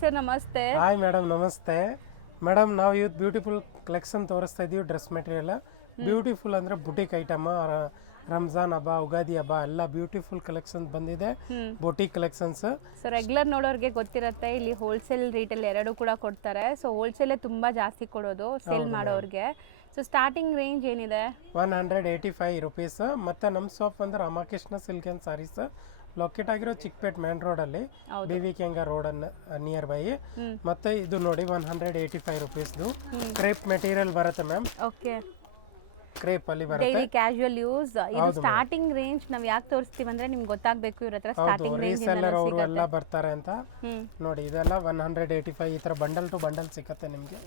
Sir ನಮಸ್ತೆ. Hi madam, ನಮಸ್ತೆ madam. ನಾವು ಇವತ್ತು ಬ್ಯೂಟಿಫುಲ್ ಕಲೆಕ್ಷನ್ ತೋರಿಸ್ತಾ ಇದೀವಿ. ಡ್ರೆಸ್ ಮೆಟೀರಿಯಲ್ ಬ್ಯೂಟಿಫುಲ್ ಅಂದರೆ ಬುಟಿಕ್ ಐಟಮ್, ರಂಜಾನ್ ಹಬ್ಬ, ಉಗಾದಿ ಹಬ್ಬ ಎಲ್ಲ ಬ್ಯೂಟಿಫುಲ್ ಕಲೆಕ್ಷನ್ ಬಂದಿದೆ. Boutique collections. ಸೊ ರೆಗ್ಯುಲರ್ ನೋಡೋರಿಗೆ ಗೊತ್ತಿರುತ್ತೆ, ಇಲ್ಲಿ ಹೋಲ್ಸೇಲ್ ರಿಟೇಲ್ ಎರಡು ಕೂಡ ಕೊಡ್ತಾರೆ. ಸೊ ಹೋಲ್ಸೇಲೇ ತುಂಬ ಜಾಸ್ತಿ ಕೊಡೋದು ಸೇಲ್ ಮಾಡೋರಿಗೆ. ಸೊ ಸ್ಟಾರ್ಟಿಂಗ್ ರೇಂಜ್ ಏನಿದೆ? 185 ರುಪೀಸ್. ಮತ್ತು ನಮ್ಮ ಶಾಪ್ ಅಂದ್ರೆ Ramakrishna silk and sarees locate ಆಗಿರೋ ಚಿಕ್ಕಪೇಟ್ ಮೇನ್ ರೋಡಲ್ಲಿ, ಬಿ ವಿ ಕೆಂಗ ರೋಡ್ ನಿಯರ್ ಬೈ. ಮತ್ತೆ ಇದು ನೋಡಿ 185 ರುಪೀಸ್ದು ಕ್ರೇಪ್ ಮೆಟೀರಿಯಲ್ ಬರುತ್ತೆ ಮ್ಯಾಮ್. ಓಕೆ, ಕ್ರೇಪ್ ಅಲ್ಲಿ ಬರುತ್ತೆ. Daily casual use. ಇದು ಸ್ಟಾರ್ಟಿಂಗ್ ರೇಂಜ್ ನಾವು ಯಾಕೆ ತೋರಿಸ್ತೀವಿ ಅಂದ್ರೆ ನಿಮ್ಗೆ ಗೊತ್ತಾಗಬೇಕು ಇವ್ರ ಹತ್ರ ಸ್ಟಾರ್ಟಿಂಗ್ ರೇಂಜ್ ರೀಸೆಲ್ಲರ್ ಅವರು ಎಲ್ಲ ಬರ್ತಾರೆ ಅಂತ. ನೋಡಿ ಇದೆಲ್ಲ 185 ಈ ತರ ಬಂಡಲ್ ಟು ಬಂಡಲ್ ಸಿಗುತ್ತೆ ನಿಮಗೆ.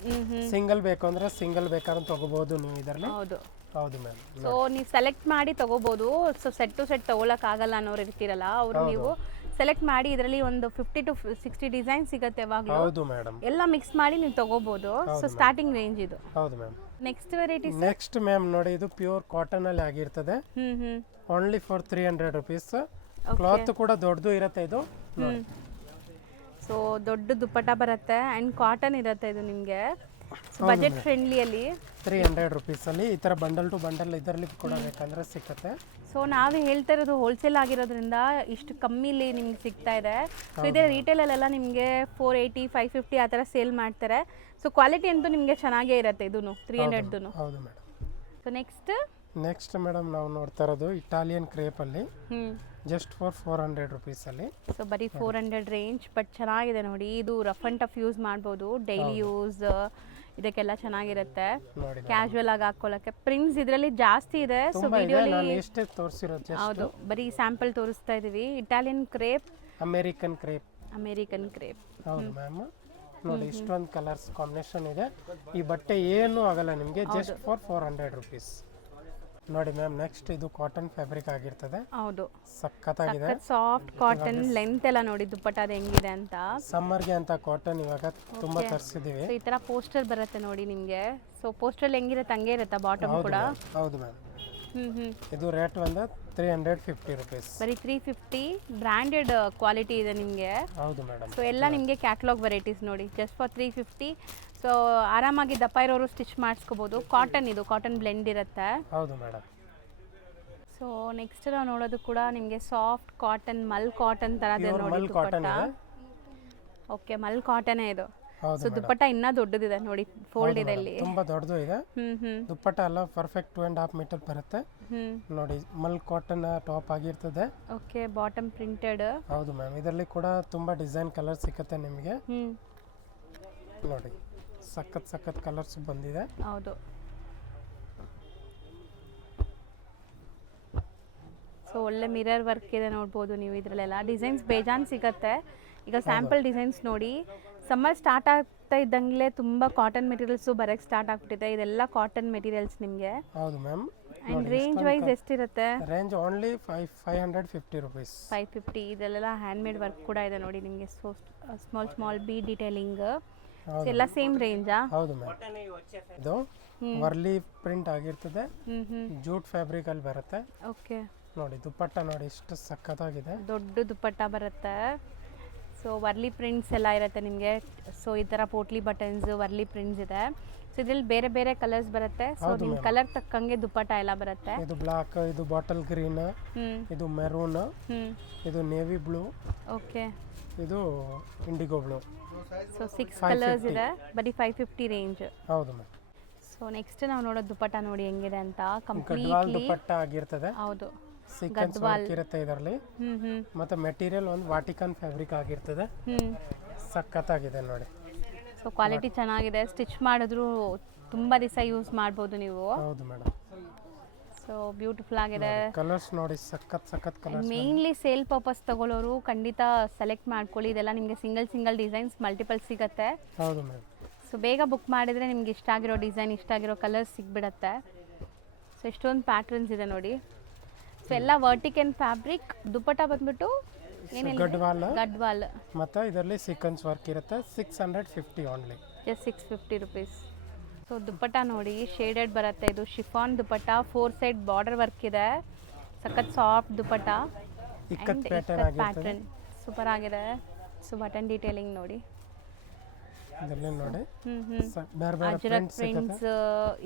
ಸಿಂಗಲ್ ಬೇಕು ಅಂದ್ರೆ ಸಿಂಗಲ್ ಬೇಕಾದ್ರೆ ತಗೋಬಹುದು ನೀವು ಇದರಲ್ಲಿ. ಹೌದು ಹೌದು ಮ್ಯಾಮ್. ಸೊ ನೀವು ಸೆಲೆಕ್ಟ್ ಮಾಡಿ ತಗೋಬಹುದು. ಸೊ ಸೆಟ್ ಟು ಸೆಟ್ ತಗೊಳಕ್ ಆಗಲ್ಲ ಅನ್ನೋರು ಇರ್ತೀರಲ್ಲ, ಅವರು ನೀವು ಸೆಲೆಕ್ಟ್ ಮಾಡಿ ಇದರಲ್ಲಿ ಒಂದು 50 to 60 ಡಿಸೈನ್ ಸಿಗುತ್ತೆ ಯಾವಾಗಲೂ. ಹೌದು ಮೇಡಮ್. ಎಲ್ಲ ಮಿಕ್ಸ್ ಮಾಡಿ ನೀವು ತಗೋಬಹುದು. ಸೊ ಸ್ಟಾರ್ಟಿಂಗ್ ರೇಂಜ್ ಇದು. ಹೌದು ma'am. Next variety. Next ma'am ನೋಡಿ, ಇದು ಪ್ಯೂರ್ ಕಾಟನ್ ಅಲ್ಲಿ ಆಗಿರ್ತದೆ. Only for 300 rupees. ಕ್ಲಾತ್ ಕೂಡ ದೊಡ್ಡದು ಇರುತ್ತೆ ಇದು. ಸೊ ದೊಡ್ಡ ದುಪ್ಪಟ್ಟ ಬರುತ್ತೆ ಅಂಡ್ ಕಾಟನ್ ಇರುತ್ತೆ ಇದು ನಿಮಗೆ. ಬಜೆಟ್ ಫ್ರೆಂಡ್ಲಿಯಲ್ಲಿ 300 ರುಪೀಸ್ ಅಲ್ಲಿ ಈ ತರ ಬಂಡಲ್ ಟು ಬಂಡಲ್ ಇದರಲ್ಲಿ ಕೂಡ ಬೇಕಂದ್ರೆ ಸಿಕ್ಕತ್ತೆ. ಸೊ ನಾವೇ ಹೇಳ್ತಾ ಇರೋದು ಹೋಲ್ಸೇಲ್ ಆಗಿರೋದ್ರಿಂದ ಇಷ್ಟು ಕಮ್ಮಿಲಿ ನಿಮ್ಗೆ ಸಿಗ್ತಾ ಇದೆ. ಸೊ ಇದೇ ರಿಟೇಲಲ್ಲೆಲ್ಲ ನಿಮಗೆ 480, 550 ಆ ಥರ ಸೇಲ್ ಮಾಡ್ತಾರೆ. ಸೊ ಕ್ವಾಲಿಟಿ ಅಂತೂ ನಿಮಗೆ ಚೆನ್ನಾಗೇ ಇರುತ್ತೆ ಇದೂ 300ದು. ಹೌದು ಮೇಡಮ್. ಸೊ ನೆಕ್ಸ್ಟ್ ಮೇಡಮ್ ನಾವು ನೋಡ್ತಾ ಇರೋದು ಇಟಾಲಿಯನ್ ಕ್ರೇಪ್ ಅಲ್ಲಿ ಜಸ್ಟ್ ಫಾರ್ 400 ರುಪೀಸ್ ಅಲ್ಲಿ. ಸೊ ಬರೀ 400 ರೇಂಜ್, ಬಟ್ ಚೆನ್ನಾಗಿದೆ ನೋಡಿ. ಇದು ರಫ್ ಅಂಡ್ ಟಫ್ ಯೂಸ್ ಮಾಡ್ಬೋದು, ಡೈಲಿ ಯೂಸ್ ಇದಕ್ಕೆಲ್ಲ ಚೆನ್ನಾಗಿರುತ್ತೆ. ಕ್ಯಾಶುವಲ್ ಆಗಿ ಹಾಕೊಳ್ಳಕ್ಕೆ ಪ್ರಿಂಟ್ಸ್ ಇದರಲ್ಲಿ ಜಾಸ್ತಿ ಇದೆ. ಸೊ ವಿಡಿಯೋಲಿ ಎಷ್ಟೇ ತೋರಿಸಿರೋದು. ಹೌದು, ಬರೀ ಸ್ಯಾಂಪಲ್ ತೋರಿಸ್ತಾ ಇದೀವಿ. Italian crepe, American crepe. ಹೌದು ಮ್ಯಾಮ್. ನೋಡಿ ಇಷ್ಟೊಂದು ಕಲರ್ಸ್ ಕಾಂಬಿನೇಷನ್ ಇದೆ. ಈ ಬಟ್ಟೆ ಏನು ಆಗಲ್ಲ ನಿಮಗೆ, ಜಸ್ಟ್ ಫಾರ್ 400 ರುಪೀಸ್. ನೋಡಿ ಮ್ಯಾಮ್, ನೆಕ್ಸ್ಟ್ ಇದು ಕಾಟನ್ ಫ್ಯಾಬ್ರಿಕ್ ಆಗಿರ್ತದೆ. ಹೌದು, ಸಖತ್ತಾಗಿದೆ. Soft cotton. ಲೆಂತ್ ಎಲ್ಲ ನೋಡಿ ದುಪ್ಪಟ್ಟ ಅದು ಹೆಂಗಿದೆ ಅಂತ. ಸಮ್ಮರ್ಗೆ ಅಂತ ಕಾಟನ್ ಇವಾಗ ತುಂಬಾ ತರಿಸಿದೀವಿ. ಈ ತರ ಪೋಸ್ಟರ್ ಬರುತ್ತೆ ನೋಡಿ ನಿಮಗೆ. ಸೊ ಪೋಸ್ಟರ್ ಹೆಂಗಿರುತ್ತೆ ಹಂಗೆ ಇರುತ್ತೆ ಬಾಟಮ್ ಕೂಡ. ಹೌದು ಮ್ಯಾಮ್. ಇದು ರೇಟ್ ಒಂದು 350 ರುಪೀಸ್. ಬರೀ 350. ಬ್ರಾಂಡೆಡ್ ಕ್ವಾಲಿಟಿ ಇದೆ ನಿಮಗೆ. ಹೌದು ಮೇಡಮ್. ಸೊ ಎಲ್ಲ ನಿಮಗೆ ಕ್ಯಾಟಲಾಗ್ ವೆರೈಟೀಸ್ ನೋಡಿ, ಜಸ್ಟ್ ಫಾರ್ 350. ಸೊ ಆರಾಮಾಗಿ ದಪ್ಪ ಇರೋರು ಸ್ಟಿಚ್ ಮಾಡಿಸ್ಕೋಬಹುದು. ಕಾಟನ್, ಇದು ಕಾಟನ್ ಬ್ಲೆಂಡ್ ಇರುತ್ತೆ. ಹೌದು ಮೇಡಮ್. ಸೊ ನೆಕ್ಸ್ಟ್ ನಾವು ನೋಡೋದು ಕೂಡ ನಿಮಗೆ ಸಾಫ್ಟ್ ಕಾಟನ್, ಮಲ್ ಕಾಟನ್ ತರದೇ ನೋಡಿ ದುಪ್ಪಟ್ಟ. ಓಕೆ, ಮಲ್ ಕಾಟನೇ ಇದು. ಸೊ ದುಪ್ಪಟ್ಟ ಇನ್ನ ದೊಡ್ಡದಿದೆ ನೋಡಿ, ಫೋಲ್ಡ್ ಇದೆ ಇಲ್ಲಿ, ತುಂಬಾ ದೊಡ್ಡದು ಇದೆ. ದುಪ್ಪಟ್ಟ ಎಲ್ಲ ಪರ್ಫೆಕ್ಟ್ 2.5 ಮೀಟರ್ ಬರುತ್ತೆ ನೋಡಿ. ಮಲ್ ಕಾಟನ್ ಟಾಪ್ ಆಗಿರ್ತದೆ. Okay, bottom printed. ಹೌದು ಮ್ಯಾಮ್. ಇದರಲ್ಲಿ ಕೂಡ ತುಂಬಾ ಡಿಸೈನ್ ಕಲರ್ ಸಿಗುತ್ತೆ ನಿಮಗೆ. ನೋಡಿ ಸಖತ್ ಕಲರ್ಸ್ ಬಂದಿದೆ. ಹೌದು. ಸೊ ಒಳ್ಳೆ ಮಿರರ್ ವರ್ಕ್ ಇದೆ ನೋಡ್ಬೋದು ನೀವು. ಇದರಲ್ಲೆಲ್ಲ ಡಿಸೈನ್ಸ್ ಬೇಜಾನ್ ಸಿಗುತ್ತೆ. ಈಗ ಸ್ಯಾಂಪಲ್ ಡಿಸೈನ್ಸ್ ನೋಡಿ. ಸಮ್ಮರ್ ಸ್ಟಾರ್ಟ್ ಆಗ್ತಾ ಇದ್ದಂಗೆ ತುಂಬ ಕಾಟನ್ ಮೆಟೀರಿಯಲ್ಸು ಬರೋಕ್ಕೆ ಸ್ಟಾರ್ಟ್ ಆಗ್ಬಿಟ್ಟಿದೆ. ಇದೆಲ್ಲ ಕಾಟನ್ ಮೆಟೀರಿಯಲ್ಸ್ ನಿಮಗೆ. ಹೌದು ಮ್ಯಾಮ್. ಆ್ಯಂಡ್ ರೇಂಜ್ ವೈಸ್ ಎಷ್ಟಿರುತ್ತೆ? Range only 550 rupees. 550. ಇದೆಲ್ಲ ಹ್ಯಾಂಡ್ ಮೇಡ್ ವರ್ಕ್ ಕೂಡ ಇದೆ ನೋಡಿ ನಿಮಗೆ. ಸೊ ಸ್ಮಾಲ್ ಬೀಡ್ ಡಿಟೇಲಿಂಗ್ ಎಲ್ಲ ಸೇಮ್ ರೇಂಜಾ? ಹೌದು ಮ್ಯಾಮ್. ಇದು ವರ್ಲಿ ಪ್ರಿಂಟ್ ಆಗಿರ್ತದೆ, ಜೂಟ್ ಫ್ಯಾಬ್ರಿಕ್ ಅಲ್ಲಿ ಬರುತ್ತೆ. ಓಕೆ, ನೋಡಿ ದುಪ್ಪಟ್ಟ ನೋಡಿ ಎಷ್ಟು ಸಖತ್ತಾಗಿದೆ. ದೊಡ್ಡ ದುಪ್ಪಟ್ಟ ಬರುತ್ತೆ. ಸೊ ವರ್ಲಿ ಪ್ರಿಂಟ್ಸ್ ಎಲ್ಲ ಇರುತ್ತೆ ನಿಮಗೆ. ಸೊ ಈ ಥರ ಪೋಟ್ಲಿ ಬಟನ್ಸ್, ವರ್ಲಿ ಪ್ರಿಂಟ್ಸ್ ಇದೆ. ಸೊ ಇದ್ರಲ್ಲಿ ಬೇರೆ ಬೇರೆ ಕಲರ್ಸ್ ಬರುತ್ತೆ. ಸೊ ನಿಮ್ಮ ಕಲರ್ ತಕ್ಕಂಗೆ ದುಪ್ಪಟ್ಟ ಎಲ್ಲ ಬರುತ್ತೆ. ಇದು ಬ್ಲಾಕ್, ಇದು ಬಾಟಲ್ ಗ್ರೀನ್, ಇದು ಮೆರೂನ್, ಇದು ನೇವಿ ಬ್ಲೂ. ಓಕೆ, ಇದು ಇಂಡಿಗೋ ಬ್ಲೂ. ಸೊ 6 ಕಲರ್ಸ್ ಇದೆ. ಬರೀ 550 ರೇಂಜ್. ಹೌದು ಮ್ಯಾಮ್. ಸೊ ನೆಕ್ಸ್ಟ್ ನಾವು ನೋಡೋದು ದುಪ್ಪಟ್ಟ ನೋಡಿ ಹೆಂಗಿದೆ ಅಂತ. ಕಂಪ್ಲೀಟ್ಲಿ ದುಪ್ಪಟ್ಟ ಆಗಿರ್ತದೆ. ಹೌದು, ಸೀಕ್ವೆನ್ಸ್ ವರ್ಕ್ ಇರುತ್ತೆ ಇದರಲ್ಲಿ. ಮತ್ತೆ ಮೆಟೀರಿಯಲ್ ಒಂದು ವಾಟಿಕನ್ ಫ್ಯಾಬ್ರಿಕ್ ಆಗಿರ್ತದೆ. ಸಖತ್ತಾಗಿದೆ ನೋಡಿ. ಸೊ ಕ್ವಾಲಿಟಿ ಚೆನ್ನಾಗಿದೆ. ಸ್ಟಿಚ್ ಮಾಡಿದ್ರು ತುಂಬಾ ದಿವಸ ಯೂಸ್ ಮಾಡ್ಬೋದು ನೀವು. ಹೌದು ಮೇಡಮ್. ಸೊ ಬ್ಯೂಟಿಫುಲ್ ಆಗಿದೆ. ಕಲರ್ಸ್ ನೋಡಿ, ಸಖತ್ ಕಲರ್ಸ್. ಮೇನ್ಲಿ ಸೇಲ್ ಪರ್ಪಸ್ ತಗೊಳ್ಳೋರು ಖಂಡಿತ ಸೆಲೆಕ್ಟ್ ಮಾಡ್ಕೊಳ್ಳಿ. ಇದೆಲ್ಲ ನಿಮಗೆ ಸಿಂಗಲ್ ಡಿಸೈನ್ಸ್ ಮಲ್ಟಿಪಲ್ ಸಿಗುತ್ತೆ. ಹೌದು ಮ್ಯಾಮ್. ಸೊ ಬೇಗ ಬುಕ್ ಮಾಡಿದರೆ ನಿಮ್ಗೆ ಇಷ್ಟ ಆಗಿರೋ ಡಿಸೈನ್, ಇಷ್ಟ ಆಗಿರೋ ಕಲರ್ಸ್ ಸಿಗ್ಬಿಡತ್ತೆ. ಸೊ ಎಷ್ಟೊಂದು ಪ್ಯಾಟ್ರನ್ಸ್ ಇದೆ ನೋಡಿ. ಸೊ ಎಲ್ಲ ವರ್ಟಿಕನ್ ಫ್ಯಾಬ್ರಿಕ್. ದುಪ್ಪಟ್ಟ ಬಂದ್ಬಿಟ್ಟು ಗಡ್ವಾಲ್. ಮತ್ತೆ ಇದರಲ್ಲಿ ಸೀಕ್ವೆನ್ಸ್ ವರ್ಕ್ ಇರುತ್ತೆ. 650 ಓನ್ಲಿ. Just 650 rupees. ಸೊ ದುಪ್ಪಟ್ಟ ನೋಡಿ ಶೇಡೆಡ್ ಬರುತ್ತೆ. ಇದು ಶಿಫಾನ್ ದುಪ್ಪಟ್ಟ, 4 ಸೈಡ್ ಬಾರ್ಡರ್ ವರ್ಕ್ ಇದೆ. ಸಖತ್ ಸಾಫ್ಟ್ ದುಪ್ಪಟ್ಟ. ಇಕ್ಕತ್ ಪ್ಯಾಟರ್ನ್ ಸೂಪರ್ ಆಗಿದೆ. ಸೊ ಬಟನ್ ಡೀಟೇಲಿಂಗ್ ನೋಡಿ. ಇದರಲ್ಲಿ ನೋಡಿ ಹ್ಞೂ ಬೇರೆ ಬೇರೆ Ajrakh prints prints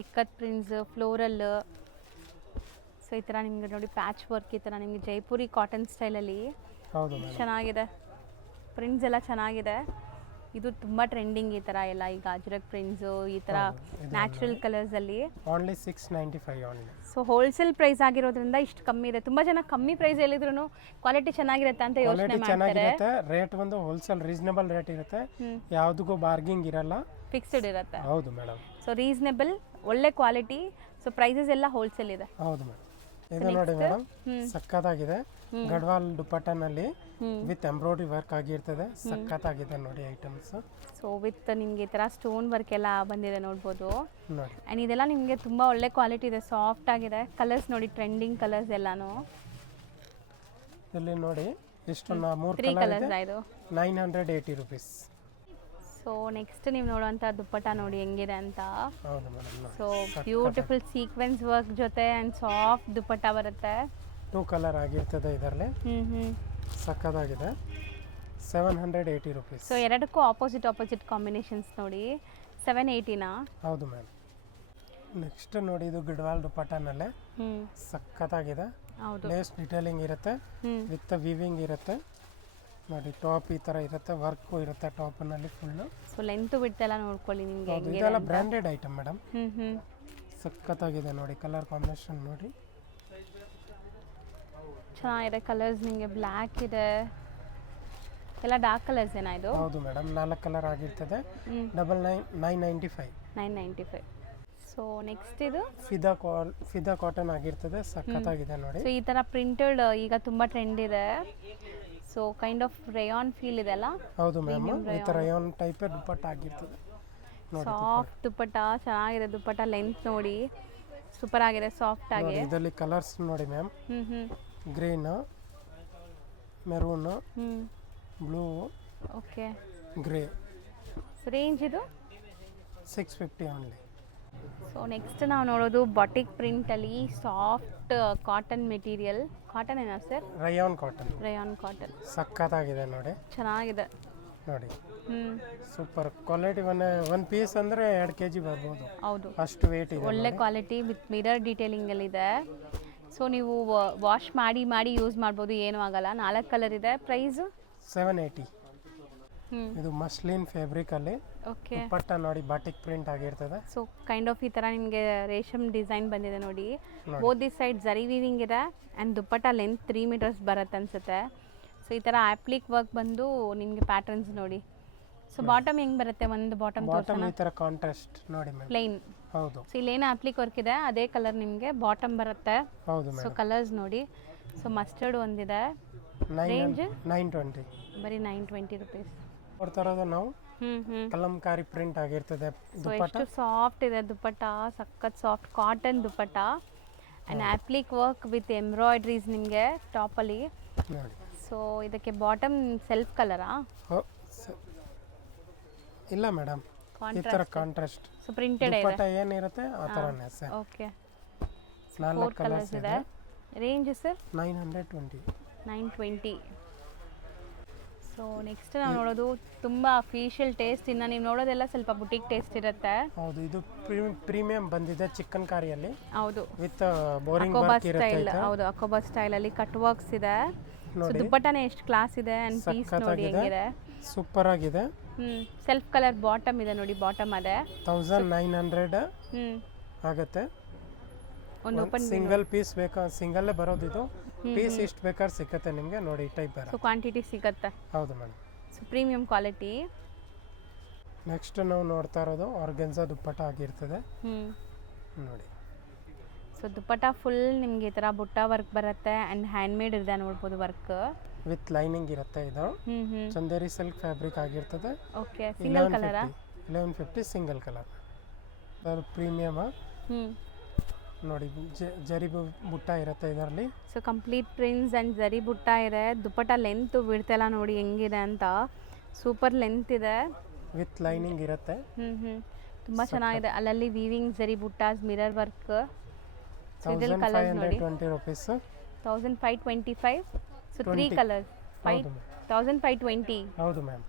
ikat prints floral. So ಈ ಥರ ನಿಮಗೆ ನೋಡಿ ಪ್ಯಾಚ್ ವರ್ಕ್ ಈ ಥರ ನಿಮಗೆ ಜೈಪುರಿ ಕಾಟನ್ ಸ್ಟೈಲಲ್ಲಿ ಹೌದು ಮೇಡಮ್. ಚೆನ್ನಾಗಿದೆ. ಪ್ರಿಂಟ್ಸ್ ಎಲ್ಲ ಚೆನ್ನಾಗಿದೆ. ಇದು ತುಂಬ ಟ್ರೆಂಡಿಂಗ್ ಈ ಥರ ಎಲ್ಲ ಈಗ ಅಜ್ರಕ್ ಪ್ರಿಂಟ್ಸು ಈ ಥರ ನ್ಯಾಚುರಲ್ ಕಲರ್ಸಲ್ಲಿ. Only 695 only. So wholesale price ಆಗಿರೋದ್ರಿಂದ ಇಷ್ಟು ಕಮ್ಮಿ ಇದೆ. ತುಂಬ ಜನ ಕಮ್ಮಿ ಪ್ರೈಸ್ ಹೇಳಿದ್ರು ಕ್ವಾಲಿಟಿ ಚೆನ್ನಾಗಿರುತ್ತೆ ಅಂತ ಯೋಚನೆ ಕ್ವಾಲಿಟಿ ಮಾಡ್ತಾರೆ. ಚೆನ್ನಾಗಿರುತ್ತೆ, ರೇಟ್ ಒಂದು ಹೋಲ್ಸೇಲ್ ರೀಸನೇಬಲ್ ರೇಟ್ ಇರುತ್ತೆ, ಯಾವುದಕ್ಕೂ ಬಾರ್ಗಿಂಗ್ ಇರಲ್ಲ, ಫಿಕ್ಸ್ಡ್ ಇರುತ್ತೆ. ಹೌದು ಮೇಡಮ್. ಸೊ ರೀಸನೇಬಲ್, ಒಳ್ಳೆ ಕ್ವಾಲಿಟಿ. ಸೊ ಪ್ರೈಸಸ್ ಎಲ್ಲ ಹೋಲ್ಸೇಲ್ ಇದೆ. ಹೌದು ಮೇಡಮ್. ಇದು ನೋಡಿ ಮೇಡಮ್, ಸಕ್ಕತ್ತಾಗಿದೆ. ಗಡ್ವಾಲ್ ದುಪ್ಪಟ್ಟನಲ್ಲಿ ವಿತ್ ಎಂಬ್ರಾಯ್ಡ್ರಿ ವರ್ಕ್ ಆಗಿರ್ತದೆ, ಸಕ್ಕತ್ತಾಗಿದೆ ನೋಡಿ ಐಟಮ್ಸ್. ಸೊ ವಿತ್ ನಿಮಗೆ ಈ ಥರ ಸ್ಟೋನ್ ವರ್ಕ್ ಎಲ್ಲ ಬಂದಿದೆ ನೋಡ್ಬೋದು. ನೋಡಿ ಆ್ಯಂಡ್ ಇದೆಲ್ಲ ನಿಮಗೆ ತುಂಬ ಒಳ್ಳೆ ಕ್ವಾಲಿಟಿ ಇದೆ, ಸಾಫ್ಟ್ ಆಗಿದೆ. ಕಲರ್ಸ್ ನೋಡಿ, ಟ್ರೆಂಡಿಂಗ್ ಕಲರ್ಸ್ ಎಲ್ಲಾನು. ಇಲ್ಲಿ ನೋಡಿ ಇಷ್ಟು 3 3 ಕಲರ್ ಕಲರ್ಸ್ ಇದು. 980 ರುಪೀಸ್. ಸೊ ನೆಕ್ಸ್ಟ್ ನೀವು ನೋಡುವಂಥ ದುಪ್ಪಟ್ಟ ನೋಡಿ ಹೆಂಗಿದೆ ಅಂತ. ಹೌದು madam. So beautiful sequence work ಜೊತೆ ಆ್ಯಂಡ್ ಸಾಫ್ಟ್ ದುಪ್ಪಟ್ಟ ಬರುತ್ತೆ. 2 ಕಲರ್ ಆಗಿರ್ತದೆ ಇದರಲ್ಲಿ, ಸಕ್ಕತ್ತಾಗಿದೆ. 780 ರುಪೀಸ್. ಸೊ ಎರಡಕ್ಕೂ ಆಪೋಸಿಟ್ ಕಾಂಬಿನೇಷನ್ಸ್ ನೋಡಿ. 780ನಾ? ಹೌದು ಮ್ಯಾಮ್. ನೆಕ್ಸ್ಟ್ ನೋಡಿ ಇದು ಗಡ್ವಾಲ್ ದುಪ್ಪಟ್ಟನಲ್ಲೇ ಸಕ್ಕತ್ತಾಗಿದೆ. ಹೌದು, ಲೇಸ್ ಡಿಟೇಲಿಂಗ್ ಇರುತ್ತೆ, ವಿತ್ ವಿವಿಂಗ್ ಇರುತ್ತೆ ನೋಡಿ. ಟಾಪ್ ಈ ಥರ ಇರುತ್ತೆ, ವರ್ಕು ಇರುತ್ತೆ ಟಾಪ್ನಲ್ಲಿ ಫುಲ್ಲು. ಸೊ ಲೆಂತ್ ಬಿಡ್ತೆಲ್ಲ ನೋಡ್ಕೊಳ್ಳಿ ನಿಮಗೆ. ಇದೆಲ್ಲ ಬ್ರ್ಯಾಂಡೆಡ್ ಐಟಮ್ ಮೇಡಮ್. ಸಕ್ಕತ್ತಾಗಿದೆ ನೋಡಿ. ಕಲರ್ ಕಾಂಬಿನೇಷನ್ ನೋಡಿ, ಚೆನ್ನಾಗಿದೆ. ಕಲರ್ಸ್ ನಿಮಗೆ ಬ್ಲ್ಯಾಕ್ ಇದೆ, ಎಲ್ಲ ಡಾರ್ಕ್ ಕಲರ್ಸ್ ಏನಾ ಇದು? ಹೌದು ಮೇಡಮ್. 4 ಕಲರ್ ಆಗಿರ್ತದೆ. 995. 995. ಸೊ ನೆಕ್ಸ್ಟ್ ಇದು ಫಿದಾ ಕಾಟನ್ ಆಗಿರ್ತದೆ, ಸಕ್ಕತ್ತಾಗಿದೆ ನೋಡಿ. ಸೊ ಈ ಥರ ಪ್ರಿಂಟೆಡ್ ಈಗ ತುಂಬ ಟ್ರೆಂಡ್ ಇದೆ. So kind of rayon feel ಇದೆ ಅಲ್ಲ? ಹೌದು ಮ್ಯಾಮ್. ಈ ಥರ ರೇಯಾನ್ ಟೈಪ್ ದುಪ್ಪಟ್ಟ ಆಗಿರ್ತದೆ ನೋಡಿ. ಸಾಫ್ಟ್ ದುಪ್ಪಟ್ಟ, ಚೆನ್ನಾಗಿದೆ. ದುಪ್ಪಟ್ಟ ಲೆಂತ್ ನೋಡಿ, ಸೂಪರ್ ಆಗಿದೆ, ಸಾಫ್ಟ್ ಆಗಿ. ಇದರಲ್ಲಿ ಕಲರ್ಸ್ ನೋಡಿ ma'am. Green, maroon, blue, okay, grey. So range ಇದು 650 ಓನ್ಲಿ. ಸೊ ನೆಕ್ಸ್ಟ್ ನಾವು ನೋಡೋದು ಬಾಟಿಕ್ ಪ್ರಿಂಟಲ್ಲಿ ಸಾಫ್ಟ್ ಕಾಟನ್ ಮೆಟೀರಿಯಲ್. ಕಾಟನ್ ಏನಾ sir? Rayon cotton. Rayon cotton ಸಕ್ಕತ್ತಾಗಿದೆ ನೋಡಿ. ಚೆನ್ನಾಗಿದೆ ನೋಡಿ, ಸೂಪರ್ ಕ್ವಾಲಿಟಿ. ಒನ್ ಪೀಸ್ ಅಂದರೆ 2 kg ಬರ್ಬೋದು. ಹೌದು, ಅಷ್ಟು ವೇಟ್ ಇದೆ. ಒಳ್ಳೆ ಕ್ವಾಲಿಟಿ ವಿತ್ ಮಿರರ್ ಡೀಟೇಲಿಂಗಲ್ಲಿದೆ. ಸೊ ನೀವು ವಾಶ್ ಮಾಡಿ ಯೂಸ್ ಮಾಡ್ಬೋದು, ಏನೂ ಆಗಲ್ಲ. 4 ಕಲರ್ ಇದೆ. ಪ್ರೈಸು 780. ಇದು ಮಸ್ಲಿನ್ ಫ್ಯಾಬ್ರಿಕಲ್ಲಿ. ಓಕೆ, ದುಪ್ಪಟ್ಟ ನೋಡಿ ಬಾಟಿಕ್ ಪ್ರಿಂಟ್ ಆಗಿರ್ತದೆ. ಸೊ ಕೈಂಡ್ ಆಫ್ ಈ ಥರ ನಿಮಗೆ ರೇಷಮ್ ಡಿಸೈನ್ ಬಂದಿದೆ ನೋಡಿ. ಬೋತ್ ದಿ ಸೈಡ್ ಜರಿ ವೀವಿಂಗ್ ಇದೆ ಆ್ಯಂಡ್ ದುಪ್ಪಟ್ಟ ಲೆಂತ್ 3 ಮೀಟರ್ಸ್ ಬರುತ್ತೆ ಅನ್ಸುತ್ತೆ. ಸೊ ಈ ಥರ ಆಪ್ಲಿಕ್ ವರ್ಕ್ ಬಂದು ನಿಮಗೆ ಪ್ಯಾಟರ್ನ್ಸ್ ನೋಡಿ. ಸೊ ಬಾಟಮ್ ಹೆಂಗೆ ಬರುತ್ತೆ? ಒಂದು ಬಾಟಮ್ ಈ ಥರ ಕಾಂಟ್ರಾಸ್ಟ್ ನೋಡಿ ಮ್ಯಾಮ್. ಪ್ಲೈನ್. ಹೌದು. ಸೊ ಇಲ್ಲೇನು ಆಪ್ಲಿಕ್ ವರ್ಕ್ ಇದೆ ಅದೇ ಕಲರ್ ನಿಮಗೆ ಬಾಟಮ್ ಬರುತ್ತೆ. ಹೌದು ಸೊ ಮ್ಯಾಮ್. ಕಲರ್ಸ್ ನೋಡಿ. ಸೊ ಮಸ್ಟರ್ಡ್ ಒಂದಿದೆ. ರೇಂಜ್ 920. ಬರೀ 920 ರುಪೀಸ್. ನೋಡ್ತಾ ಇರೋದು ನಾವು ಕಲಂಕಾರಿ ಪ್ರಿಂಟ್ ಆಗಿರ್ತದೆ ಸೊ ಎಷ್ಟು ಸಾಫ್ಟ್ ಇದೆ ದುಪ್ಪಟ್ಟ, ಸಖತ್ soft cotton dupatta and applique work with embroideries ನಿಮಗೆ ಟಾಪಲ್ಲಿ ನೋಡಿ. ಸೊ ಇದಕ್ಕೆ ಬಾಟಮ್ ಸೆಲ್ಫ್ ಕಲರಾ? ಇಲ್ಲ ಮೇಡಮ್, ಈ ಥರ ಕಾಂಟ್ರಾಸ್ಟ್. ಸೊ ಪ್ರಿಂಟೆಡ್ ಇದೆ. ದುಪ್ಪಟ್ಟ ಏನಿರುತ್ತೆ ಆ ಥರನೇ ಸರ್. ಓಕೆ, 4 ಕಲರ್ಸ್ ಇದೆ. Range sir 920. 920. ಸೊ ನೆಕ್ಸ್ಟ್ ನಾವು ನೋಡೋದು ತುಂಬ ಅಫಿಷಿಯಲ್ ಟೇಸ್ಟ್. ಇನ್ನು ನೀವು ನೋಡೋದೆಲ್ಲ ಸ್ವಲ್ಪ ಬುಟಿಕ್ ಟೇಸ್ಟ್ ಇರುತ್ತೆ. ಹೌದು, ಇದು ಪ್ರೀಮಿಯಂ ಬಂದಿದೆ ಚಿಕನ್ ಕಾರಿಯಲ್ಲಿ. ಹೌದು, ವಿತ್ ಬೋರಿಂಗ್ ಅಕೋಬಾ ವರ್ಕ್ ಇರುತ್ತೆ. ಸ್ಟೈಲ್. ಹೌದು, ಅಕೋಬಾ ಸ್ಟೈಲಲ್ಲಿ ಕಟ್ ವರ್ಕ್ಸ್ ಇದೆ. ಸೊ ದುಪ್ಪಟ್ಟನೇ ಎಷ್ಟು ಕ್ಲಾಸ್ ಇದೆ ಆ್ಯಂಡ್ ಪೀಸ್ ನೋಡಿ ಹೆಂಗಿದೆ, ಸೂಪರ್ ಆಗಿದೆ. ಸೆಲ್ಫ್ ಕಲರ್ ಬಾಟಮ್ ಇದೆ ನೋಡಿ, ಬಾಟಮ್ ಅದೇ 1900 ಆಗುತ್ತೆ. ಒಂದು ಓಪನ್ ಸಿಂಗಲ್ ಪೀಸ್ ಬೇಕಾ? ಸಿಂಗಲ್ಲೇ ಬರೋದು ಇದು. ಪೀಸ್ ಇಷ್ಟು ಬೇಕಾದ್ರೆ ಸಿಕ್ಕತ್ತೆ ನಿಮಗೆ ನೋಡಿ, ಈ ಟೈಪ್ ಬರ. ಸೊ ಕ್ವಾಂಟಿಟಿ ಸಿಗುತ್ತೆ. ಹೌದು madam. So premium quality. Next ನಾವು ನೋಡ್ತಾ ಇರೋದು ಆರ್ಗೆನ್ಸಾ ದುಪ್ಪಟ್ಟ ಆಗಿರ್ತದೆ ನೋಡಿ. ಸೊ ದುಪ್ಪಟ್ಟ ಫುಲ್ ನಿಮಗೆ ಈ ಥರ ಬುಟ್ಟ ವರ್ಕ್ ಬರುತ್ತೆ ಆ್ಯಂಡ್ ಹ್ಯಾಂಡ್ಮೇಡ್ ಇದೆ ನೋಡ್ಬೋದು ವರ್ಕ್. ವಿತ್ ಲೈನಿಂಗ್ ಇರುತ್ತೆ. ಇದು ಚಂದೇರಿ ಸಿಲ್ಕ್ ಫ್ಯಾಬ್ರಿಕ್ ಆಗಿರ್ತದೆ. ಓಕೆ, ಸಿಂಗಲ್ ಕಲರಾ? 1150 ಸಿಂಗಲ್ ಕಲರ್. ಅದು ಪ್ರೀಮಿಯಮ್ ನೋಡಿ. ಜರಿ ಬುಟ್ಟ ಇರುತ್ತೆ ಇದರಲ್ಲಿ. ಸೊ ಕಂಪ್ಲೀಟ್ ಪ್ರಿಂಟ್ಸ್ ಆ್ಯಂಡ್ ಜರಿ ಬುಟ್ಟ ಇದೆ. ದುಪ್ಪಟ್ಟ ಲೆಂತ್ ಬಿಡ್ತೆಲ್ಲ ನೋಡಿ ಹೆಂಗಿದೆ ಅಂತ. ಸೂಪರ್ ಲೆಂತ್ ಇದೆ. ವಿತ್ ಲೈನಿಂಗ್ ಇರುತ್ತೆ. ತುಂಬ ಚೆನ್ನಾಗಿದೆ. ಅಲ್ಲಲ್ಲಿ ವೀವಿಂಗ್ ಜರಿ ಬುಟ್ಟಾಸ್, ಮಿರರ್ ವರ್ಕ್. ಸೊ ಇದರಲ್ಲಿ ಕಲರ್ಸ್ ನೋಡಿ. 1520 ರುಪೀಸ್. 1525. So 3 colours. 1520. ಹೌದು ಮ್ಯಾಮ್.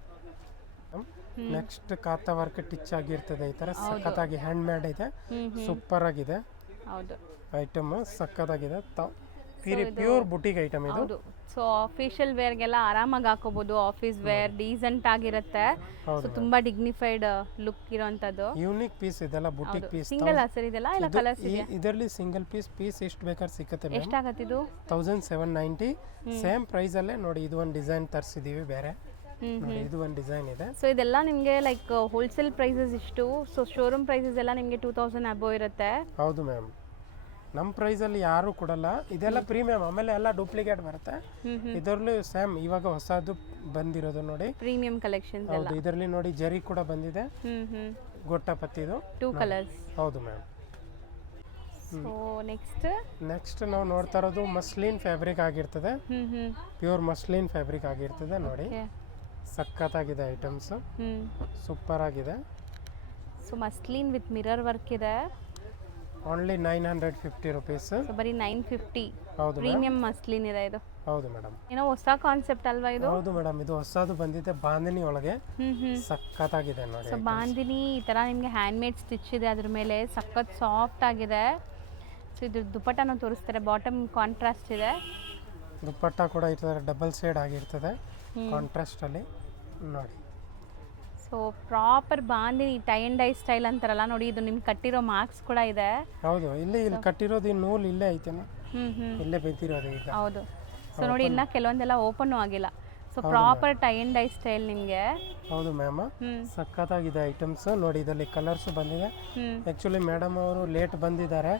ನೆಕ್ಸ್ಟ್ ಕಾತಾ ವರ್ಕ್ ಟಿಚ್ ಆಗಿರ್ತದೆ ಈ ತರ ಸಖತ್ತಾಗಿ ಹ್ಯಾಂಡ್ ಮೇಡ್ ಇದೆ, ಸೂಪರ್ ಆಗಿದೆ ಹೌದು ಐಟಮ್, ಸಖತ್ತಾಗಿದೆ. ಪ್ಯೂರ್ ಬುಟಿಕ್ ಐಟಮ್ ಇದು. ಹೌದು. ಸೊ ಆಫೀಷಿಯಲ್ ವೇರ್ಗೆಲ್ಲ ಆರಾಮಾಗಿ ಹಾಕೋಬಹುದು, ಆಫೀಸ್ ವೇರ್ ಡೀಸೆಂಟ್ ಆಗಿರುತ್ತೆ. ಸೊ ತುಂಬಾ ಡಿಗ್ನಿಫೈಡ್ ಲುಕ್ ಇರೋಂಥದ್ದು. ಯೂನಿಕ್ ಪೀಸ್ ಇದೆಲ್ಲ, ಬುಟಿಕ್ ಪೀಸ್. ಸಿಂಗಲ್ ಸರ್ ಇದೆಲ್ಲ ಇಲ್ಲ ಕಲರ್ಸ್ ಇದೆಯಾ? ಇದರಲ್ಲಿ ಸಿಂಗಲ್ ಪೀಸ್ ಎಷ್ಟು ಬೇಕಾದ್ರೆ ಸಿಕ್ಕತ್ತೆ. ಎಷ್ಟಾಗತ್ತೆ ಇದು? 1790 ಸೇಮ್ ಪ್ರೈಸ್ ಅಲ್ಲೇ ನೋಡಿ. ಇದು ಒಂದು ಡಿಸೈನ್ ತರಿಸಿದೀವಿ ಬೇರೆ, ನೋಡಿ ಇದು ಒಂದು ಡಿಸೈನ್ ಇದೆ. ಸೊ ಇದೆಲ್ಲ ನಿಮಗೆ ಲೈಕ್ ಹೋಲ್ಸೇಲ್ ಪ್ರೈಸಸ್ ಇಷ್ಟು, ಸೊ ಶೋರೂಮ್ ಪ್ರೈಸಸ್ ಎಲ್ಲ ನಿಮಗೆ 2000 ಅಬೋ ಇರುತ್ತೆ. ಹೌದು ಮ್ಯಾಮ್, ನಮ್ಮ ಪ್ರೈಸಲ್ಲಿ ಯಾರು ಕೊಡಲ್ಲ, ಇದೆಲ್ಲ ಪ್ರೀಮಿಯಂ. ಆಮೇಲೆ ಎಲ್ಲ ಡೂಪ್ಲಿಕೇಟ್ ಬರುತ್ತೆ. ಇದರಲ್ಲಿ ಸೇಮ್ ಇವಾಗ ಹೊಸದು ಬಂದಿರೋದು ನೋಡಿ, ಪ್ರೀಮಿಯಂ ಕಲೆಕ್ಷನ್ಸ್ ಎಲ್ಲ. ಹೌದು, ಇದರಲ್ಲಿ ನೋಡಿ ಜರಿ ಕೂಡ ಬಂದಿದೆ, ಗೊಟ್ಟಪತ್ತಿದು 2 ಕಲರ್ಸ್. ಹೌದು ಮ್ಯಾಮ್. ಸೊ ನೆಕ್ಸ್ಟ್ ನಾವು ನೋಡ್ತಾ ಇರೋದು ಮಸ್ಲಿನ್ ಫ್ಯಾಬ್ರಿಕ್ ಆಗಿರ್ತದೆ, ಪ್ಯೂರ್ ಮಸ್ಲಿನ್ ಫ್ಯಾಬ್ರಿಕ್ ಆಗಿರ್ತದೆ ನೋಡಿ. ಸಖತ್ತಾಗಿದೆ ಐಟಮ್ಸ್, ಸೂಪರ್ ಆಗಿದೆ. So muslin with mirror work ಇದೆ. Only 950 rupees. ಸೊ ಬರೀ 950. ಹೌದು, ಪ್ರೀಮಿಯಂ ಮಸ್ಲಿನ್ ಇದೆ ಇದು. ಹೌದು ಮೇಡಮ್. ಏನೋ ಹೊಸ ಕಾನ್ಸೆಪ್ಟ್ ಅಲ್ವಾ ಇದು? ಹೌದು ಮೇಡಮ್, ಇದು ಹೊಸದು ಬಂದಿದೆ ಬಾಂದಿನಿ ಒಳಗೆ, ಸಖತ್ತಾಗಿದೆ ನೋಡಿ. ಸೊ ಬಾಂದಿನಿ ಈ ತರ ನಿಮಗೆ ಹ್ಯಾಂಡ್ ಮೇಡ್ ಸ್ಟಿಚ್ ಇದೆ, ಅದ್ರ ಮೇಲೆ ಸಖತ್ ಸಾಫ್ಟ್ ಆಗಿದೆ. ಸೊ ಇದು ದುಪಟ್ಟಾನು ತೋರಿಸ್ತಾರೆ, ಬಾಟಮ್ ಕಾಂಟ್ರಾಸ್ಟ್ ಇದೆ. ದುಪಟ್ಟ ಕೂಡ ಈ ಥರ ಡಬಲ್ ಶೇಡ್ ಆಗಿರ್ತದೆ ಕಾಂಟ್ರಾಸ್ಟ್ ಅಲ್ಲಿ ನೋಡಿ. So proper bandhani tie and dye style ಅಂತಾರಲ್ಲ ನೋಡಿ, ಇದು ನಿಮ್ಗೆ ಕಟ್ಟಿರೋ ಮಾರ್ಕ್ಸ್ ಕೂಡ ಇದೆ. ಹೌದು, ಇಲ್ಲಿ ಕಟ್ಟಿರೋದು ಈ ನೂಲ್ ಇಲ್ಲೇ ಐತೆನ, ಇಲ್ಲೇ ಬಿದ್ದಿರೋದು ಈಗ. ಹೌದು. ಸೊ ನೋಡಿ ಇನ್ನ ಕೆಲವೊಂದೆಲ್ಲ ಓಪನ್ ಆಗಿಲ್ಲ. So proper tie and dye style ನಿಮಗೆ. ಹೌದು ಮ್ಯಾಮ್, ಸಖತ್ತಾಗಿದೆ ಐಟಮ್ಸ್ ನೋಡಿ. ಇದರಲ್ಲಿ ಕಲರ್ಸ್ ಬಂದಿದೆ. ಆಕ್ಚುಲಿ ಮೇಡಮ್ ಅವರು ಲೇಟ್ ಬಂದಿದ್ದಾರೆ,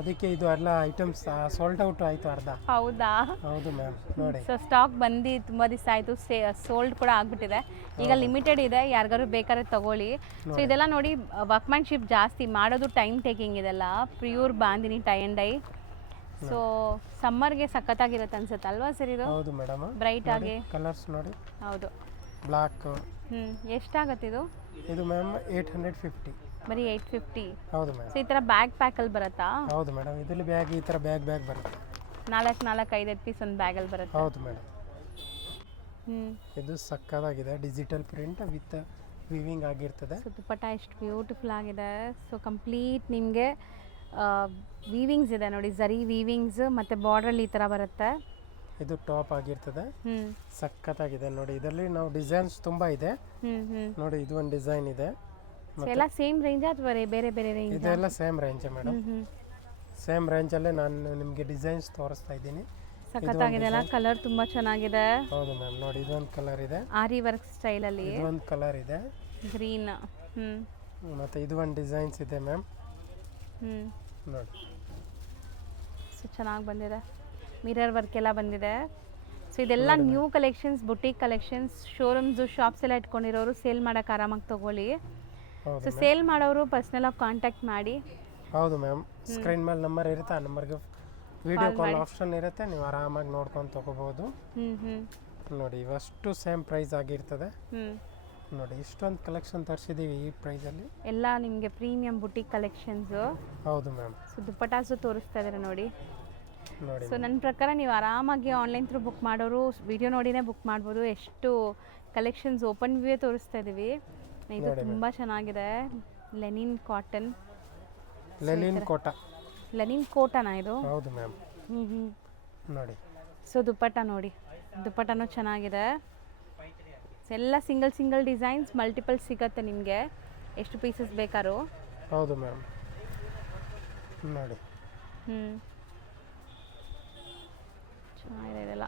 ಅದಕ್ಕೆ ಇದು ಎಲ್ಲ ಐಟಮ್ಸ್ ಸೋಲ್ಡ್ ಔಟ್ ಆಯ್ತು ಅರ್ಧ. ಹೌದಾ? ಹೌದು ಮ್ಯಾಮ್ ನೋಡಿ. ಸೊ ಸ್ಟಾಕ್ ಬಂದು ತುಂಬಾ ದಿವಸ ಆಯ್ತು, ಸೋಲ್ಡ್ ಕೂಡ ಆಗ್ಬಿಟ್ಟಿದೆ. ಈಗ ಲಿಮಿಟೆಡ್ ಇದೆ, ಯಾರಿಗಾರು ಬೇಕಾದ್ರೆ ತಗೊಳ್ಳಿ. ಸೊ ಇದೆಲ್ಲ ನೋಡಿ ವರ್ಕ್ಮ್ಯಾನ್ಶಿಪ್ ಜಾಸ್ತಿ, ಮಾಡೋದು ಟೈಮ್ ಟೇಕಿಂಗ್. ಇದೆಲ್ಲ pure bandhani tie and dye. So ಸಮ್ಮರ್ಗೆ ಸಖತ್ತಾಗಿರುತ್ತೆ ಅನ್ಸುತ್ತೆ ಅಲ್ವಾ ಸರ್ ಇದು? ಹೌದು ಮೇಡಮ್, ಬ್ರೈಟ್ ಆಗಿ ಕಲರ್ಸ್ ನೋಡಿ. ಹೌದು, ಬ್ಲಾಕ್. ಎಷ್ಟಾಗತ್ತೆ ಇದು? ಇದು ಮ್ಯಾಮ್ 850. ಬರೀ 850. ಹೌದು ಮ್ಯಾಮ್. ಸೊ ಈ ಥರ ಬ್ಯಾಗ್ ಪ್ಯಾಕಲ್ಲಿ ಬರುತ್ತಾ? ಹೌದು ಮೇಡಮ್, ಇದರಲ್ಲಿ ಬ್ಯಾಗ್ ಈ ಥರ ಬ್ಯಾಗ್ ಬರುತ್ತೆ. 4-5 ಪೀಸ್ ಒಂದು ಬ್ಯಾಗಲ್ಲಿ ಬರುತ್ತೆ. ಹೌದು ಮೇಡಮ್. ಇದು ಸಕ್ಕತ್ತಾಗಿದೆ, ಡಿಜಿಟಲ್ ಪ್ರಿಂಟ್ ವಿತ್ ವಿವಿಂಗ್ ಆಗಿರ್ತದೆ. ಸೊ ದುಪಟ್ಟ ಎಷ್ಟು ಬ್ಯೂಟಿಫುಲ್ ಆಗಿದೆ. ಸೊ ಕಂಪ್ಲೀಟ್ ನಿಮಗೆ ವೀವಿಂಗ್ಸ್ ಇದೆ ನೋಡಿ, ಜರಿ ವೀವಿಂಗ್ಸ್ ಮತ್ತೆ ಬಾರ್ಡರ್ ಈ ತರ ಬರುತ್ತೆ. ಇದು ಟಾಪ್ ಆಗಿರ್ತದೆ, ಸಖತ್ತಾಗಿದೆ ನೋಡಿ. ಇದರಲ್ಲಿ ನಾವು ಡಿಸೈನ್ಸ್ ತುಂಬಾ ಇದೆ ನೋಡಿ. ಇದು ಒಂದು ಡಿಸೈನ್ ಇದೆ. ಎಲ್ಲ ಸೇಮ್ ರೇಂಜ್ ಅಥವಾ ಬೇರೆ ಬೇರೆ ರೇಂಜ್? ಇದೆಲ್ಲ same range madam, same range ಅಲ್ಲೇ ನಾನು ನಿಮಗೆ ಡಿಸೈನ್ಸ್ ತೋರಿಸ್ತಾ ಇದ್ದೀನಿ. ಸಖತ್ತಾಗಿದೆ ಅಲ್ಲ, ಕಲರ್ ತುಂಬಾ ಚೆನ್ನಾಗಿದೆ. ಹೌದು ಮ್ಯಾಮ್ ನೋಡಿ, ಇದೊಂದು ಕಲರ್ ಇದೆ ಆರಿ ವರ್ಕ್ ಸ್ಟೈಲ್ ಅಲ್ಲಿ. ಇದೊಂದು ಕಲರ್ ಇದೆ ಗ್ರೀನ್. ಮತ್ತೆ ಇದು ಒಂದು ಡಿಸೈನ್ಸ್ ಇದೆ ಮ್ಯಾಮ್ ನೋಡಿ. ಸೊ ಚೆನ್ನಾಗಿ ಬಂದಿದೆ, ಮಿರರ್ ವರ್ಕ್ ಎಲ್ಲ ಬಂದಿದೆ. ಸೊ ಇದೆಲ್ಲ new collections, boutique collections. Showrooms shops ಎಲ್ಲ ಇಟ್ಕೊಂಡಿರೋರು ಸೇಲ್ ಮಾಡೋಕೆ ಆರಾಮಾಗಿ ತಗೊಳ್ಳಿ. ಸೊ ಸೇಲ್ ಮಾಡೋರು ಪರ್ಸ್ನಲ್ ಆಗಿ ಕಾಂಟ್ಯಾಕ್ಟ್ ಮಾಡಿ. ಹೌದು ಮ್ಯಾಮ್, ಸ್ಕ್ರೀನ್ ಮೇಲೆ ನಂಬರ್ ಇರುತ್ತೆ, ಆ ನಂಬರ್ಗೆ ವಿಡಿಯೋ ಕಾಲ್ ಆಪ್ಷನ್ ಇರುತ್ತೆ, ನೀವು ಆರಾಮಾಗಿ ನೋಡ್ಕೊಂಡು ತಗೋಬಹುದು ನೋಡಿ. ಇವಷ್ಟು ಸೇಮ್ ಪ್ರೈಸ್ ಆಗಿರ್ತದೆ ನೋಡಿ. ಇಷ್ಟೊಂದು ಕಲೆಕ್ಷನ್ ತರಿಸಿದ್ದೀವಿ ಈ ಪ್ರೈಸಲ್ಲಿ, ಎಲ್ಲ ನಿಮಗೆ ಪ್ರೀಮಿಯಂ ಬುಟಿಕ್ ಕಲೆಕ್ಷನ್ಸು. ಹೌದು ಮ್ಯಾಮ್. ಸೊ ದುಪಟ್ಟಾಸು ತೋರಿಸ್ತಾ ಇದ್ದಾರೆ ನೋಡಿ. ನೋಡಿ ಸೊ ನನ್ನ ಪ್ರಕಾರ ನೀವು ಆರಾಮಾಗಿ ಆನ್ಲೈನ್ ಥ್ರೂ ಬುಕ್ ಮಾಡೋರು ವಿಡಿಯೋ ನೋಡಿನೇ ಬುಕ್ ಮಾಡ್ಬೋದು. ಎಷ್ಟು ಕಲೆಕ್ಷನ್ಸ್ ಓಪನ್ ವ್ಯೂ ತೋರಿಸ್ತಾ ಇದ್ದೀವಿ. ಇದು ತುಂಬ ಚೆನ್ನಾಗಿದೆ. ಲೆನಿನ್ ಕಾಟನ್, ಲೆನಿನ್ ಕೋಟ, ಲೆನಿನ್ ಕೋಟನಾ ಇದು? ಹೌದು ಮ್ಯಾಮ್. ನೋಡಿ. ಸೊ ದುಪಟ್ಟ ನೋಡಿ, ದುಪಟ್ಟನೂ ಚೆನ್ನಾಗಿದೆ. ಎಲ್ಲ ಸಿಂಗಲ್ ಡಿಸೈನ್ಸ್, ಮಲ್ಟಿಪಲ್ ಸಿಗತ್ತೆ ನಿಮಗೆ, ಎಷ್ಟು ಪೀಸಸ್ ಬೇಕಾದ್ರು. ಹೌದು ಮ್ಯಾಮ್ ನೋಡಿ. ಚೆನ್ನಾಗಿದೆ ಇದೆಲ್ಲ.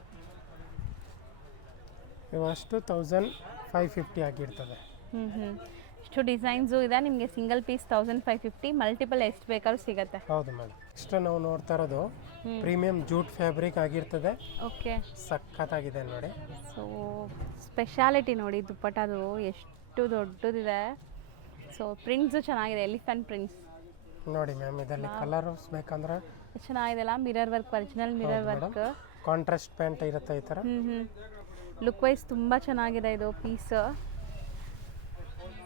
ಇವಷ್ಟು 1550 ಆಗಿರ್ತದೆ. ಇಷ್ಟು ಡಿಸೈನ್ಸು ಇದೆ ನಿಮಗೆ. ಸಿಂಗಲ್ ಪೀಸ್ 1550, ಮಲ್ಟಿಪಲ್ ಎಷ್ಟು ಬೇಕಾದ್ರೂ ಸಿಗುತ್ತೆ. ಹೌದು ಮೇಡಮ್. ಇಷ್ಟು ನಾವು ನೋಡ್ತಾ ಇರೋದು ಪ್ರೀಮಿಯಂ ಜೂಟ್ ಫ್ಯಾಬ್ರಿಕ್ ಆಗಿರ್ತದೆ. ಓಕೆ, ಸಖತ್ತಾಗಿದೆ ನೋಡಿ. ಸೊ ಸ್ಪೆಷಾಲಿಟಿ ನೋಡಿ ದುಪ್ಪಟ್ಟದು ಎಷ್ಟು ದೊಡ್ಡದಿದೆ. ಸೊ ಪ್ರಿಂಟ್ಸು ಚೆನ್ನಾಗಿದೆ, ಎಲಿಫೆಂಟ್ ಪ್ರಿಂಟ್ಸ್ ನೋಡಿ ಮ್ಯಾಮ್. ಇದರಲ್ಲಿ ಕಲರ್ಸ್ ಬೇಕಂದ್ರೆ ಚೆನ್ನಾಗಿದೆಲ್ಲ. Mirror work, original mirror work, contrast pant ಇರುತ್ತೆ ಈ ಥರ. ಲುಕ್ ವೈಸ್ ತುಂಬ ಚೆನ್ನಾಗಿದೆ ಇದು ಪೀಸ್.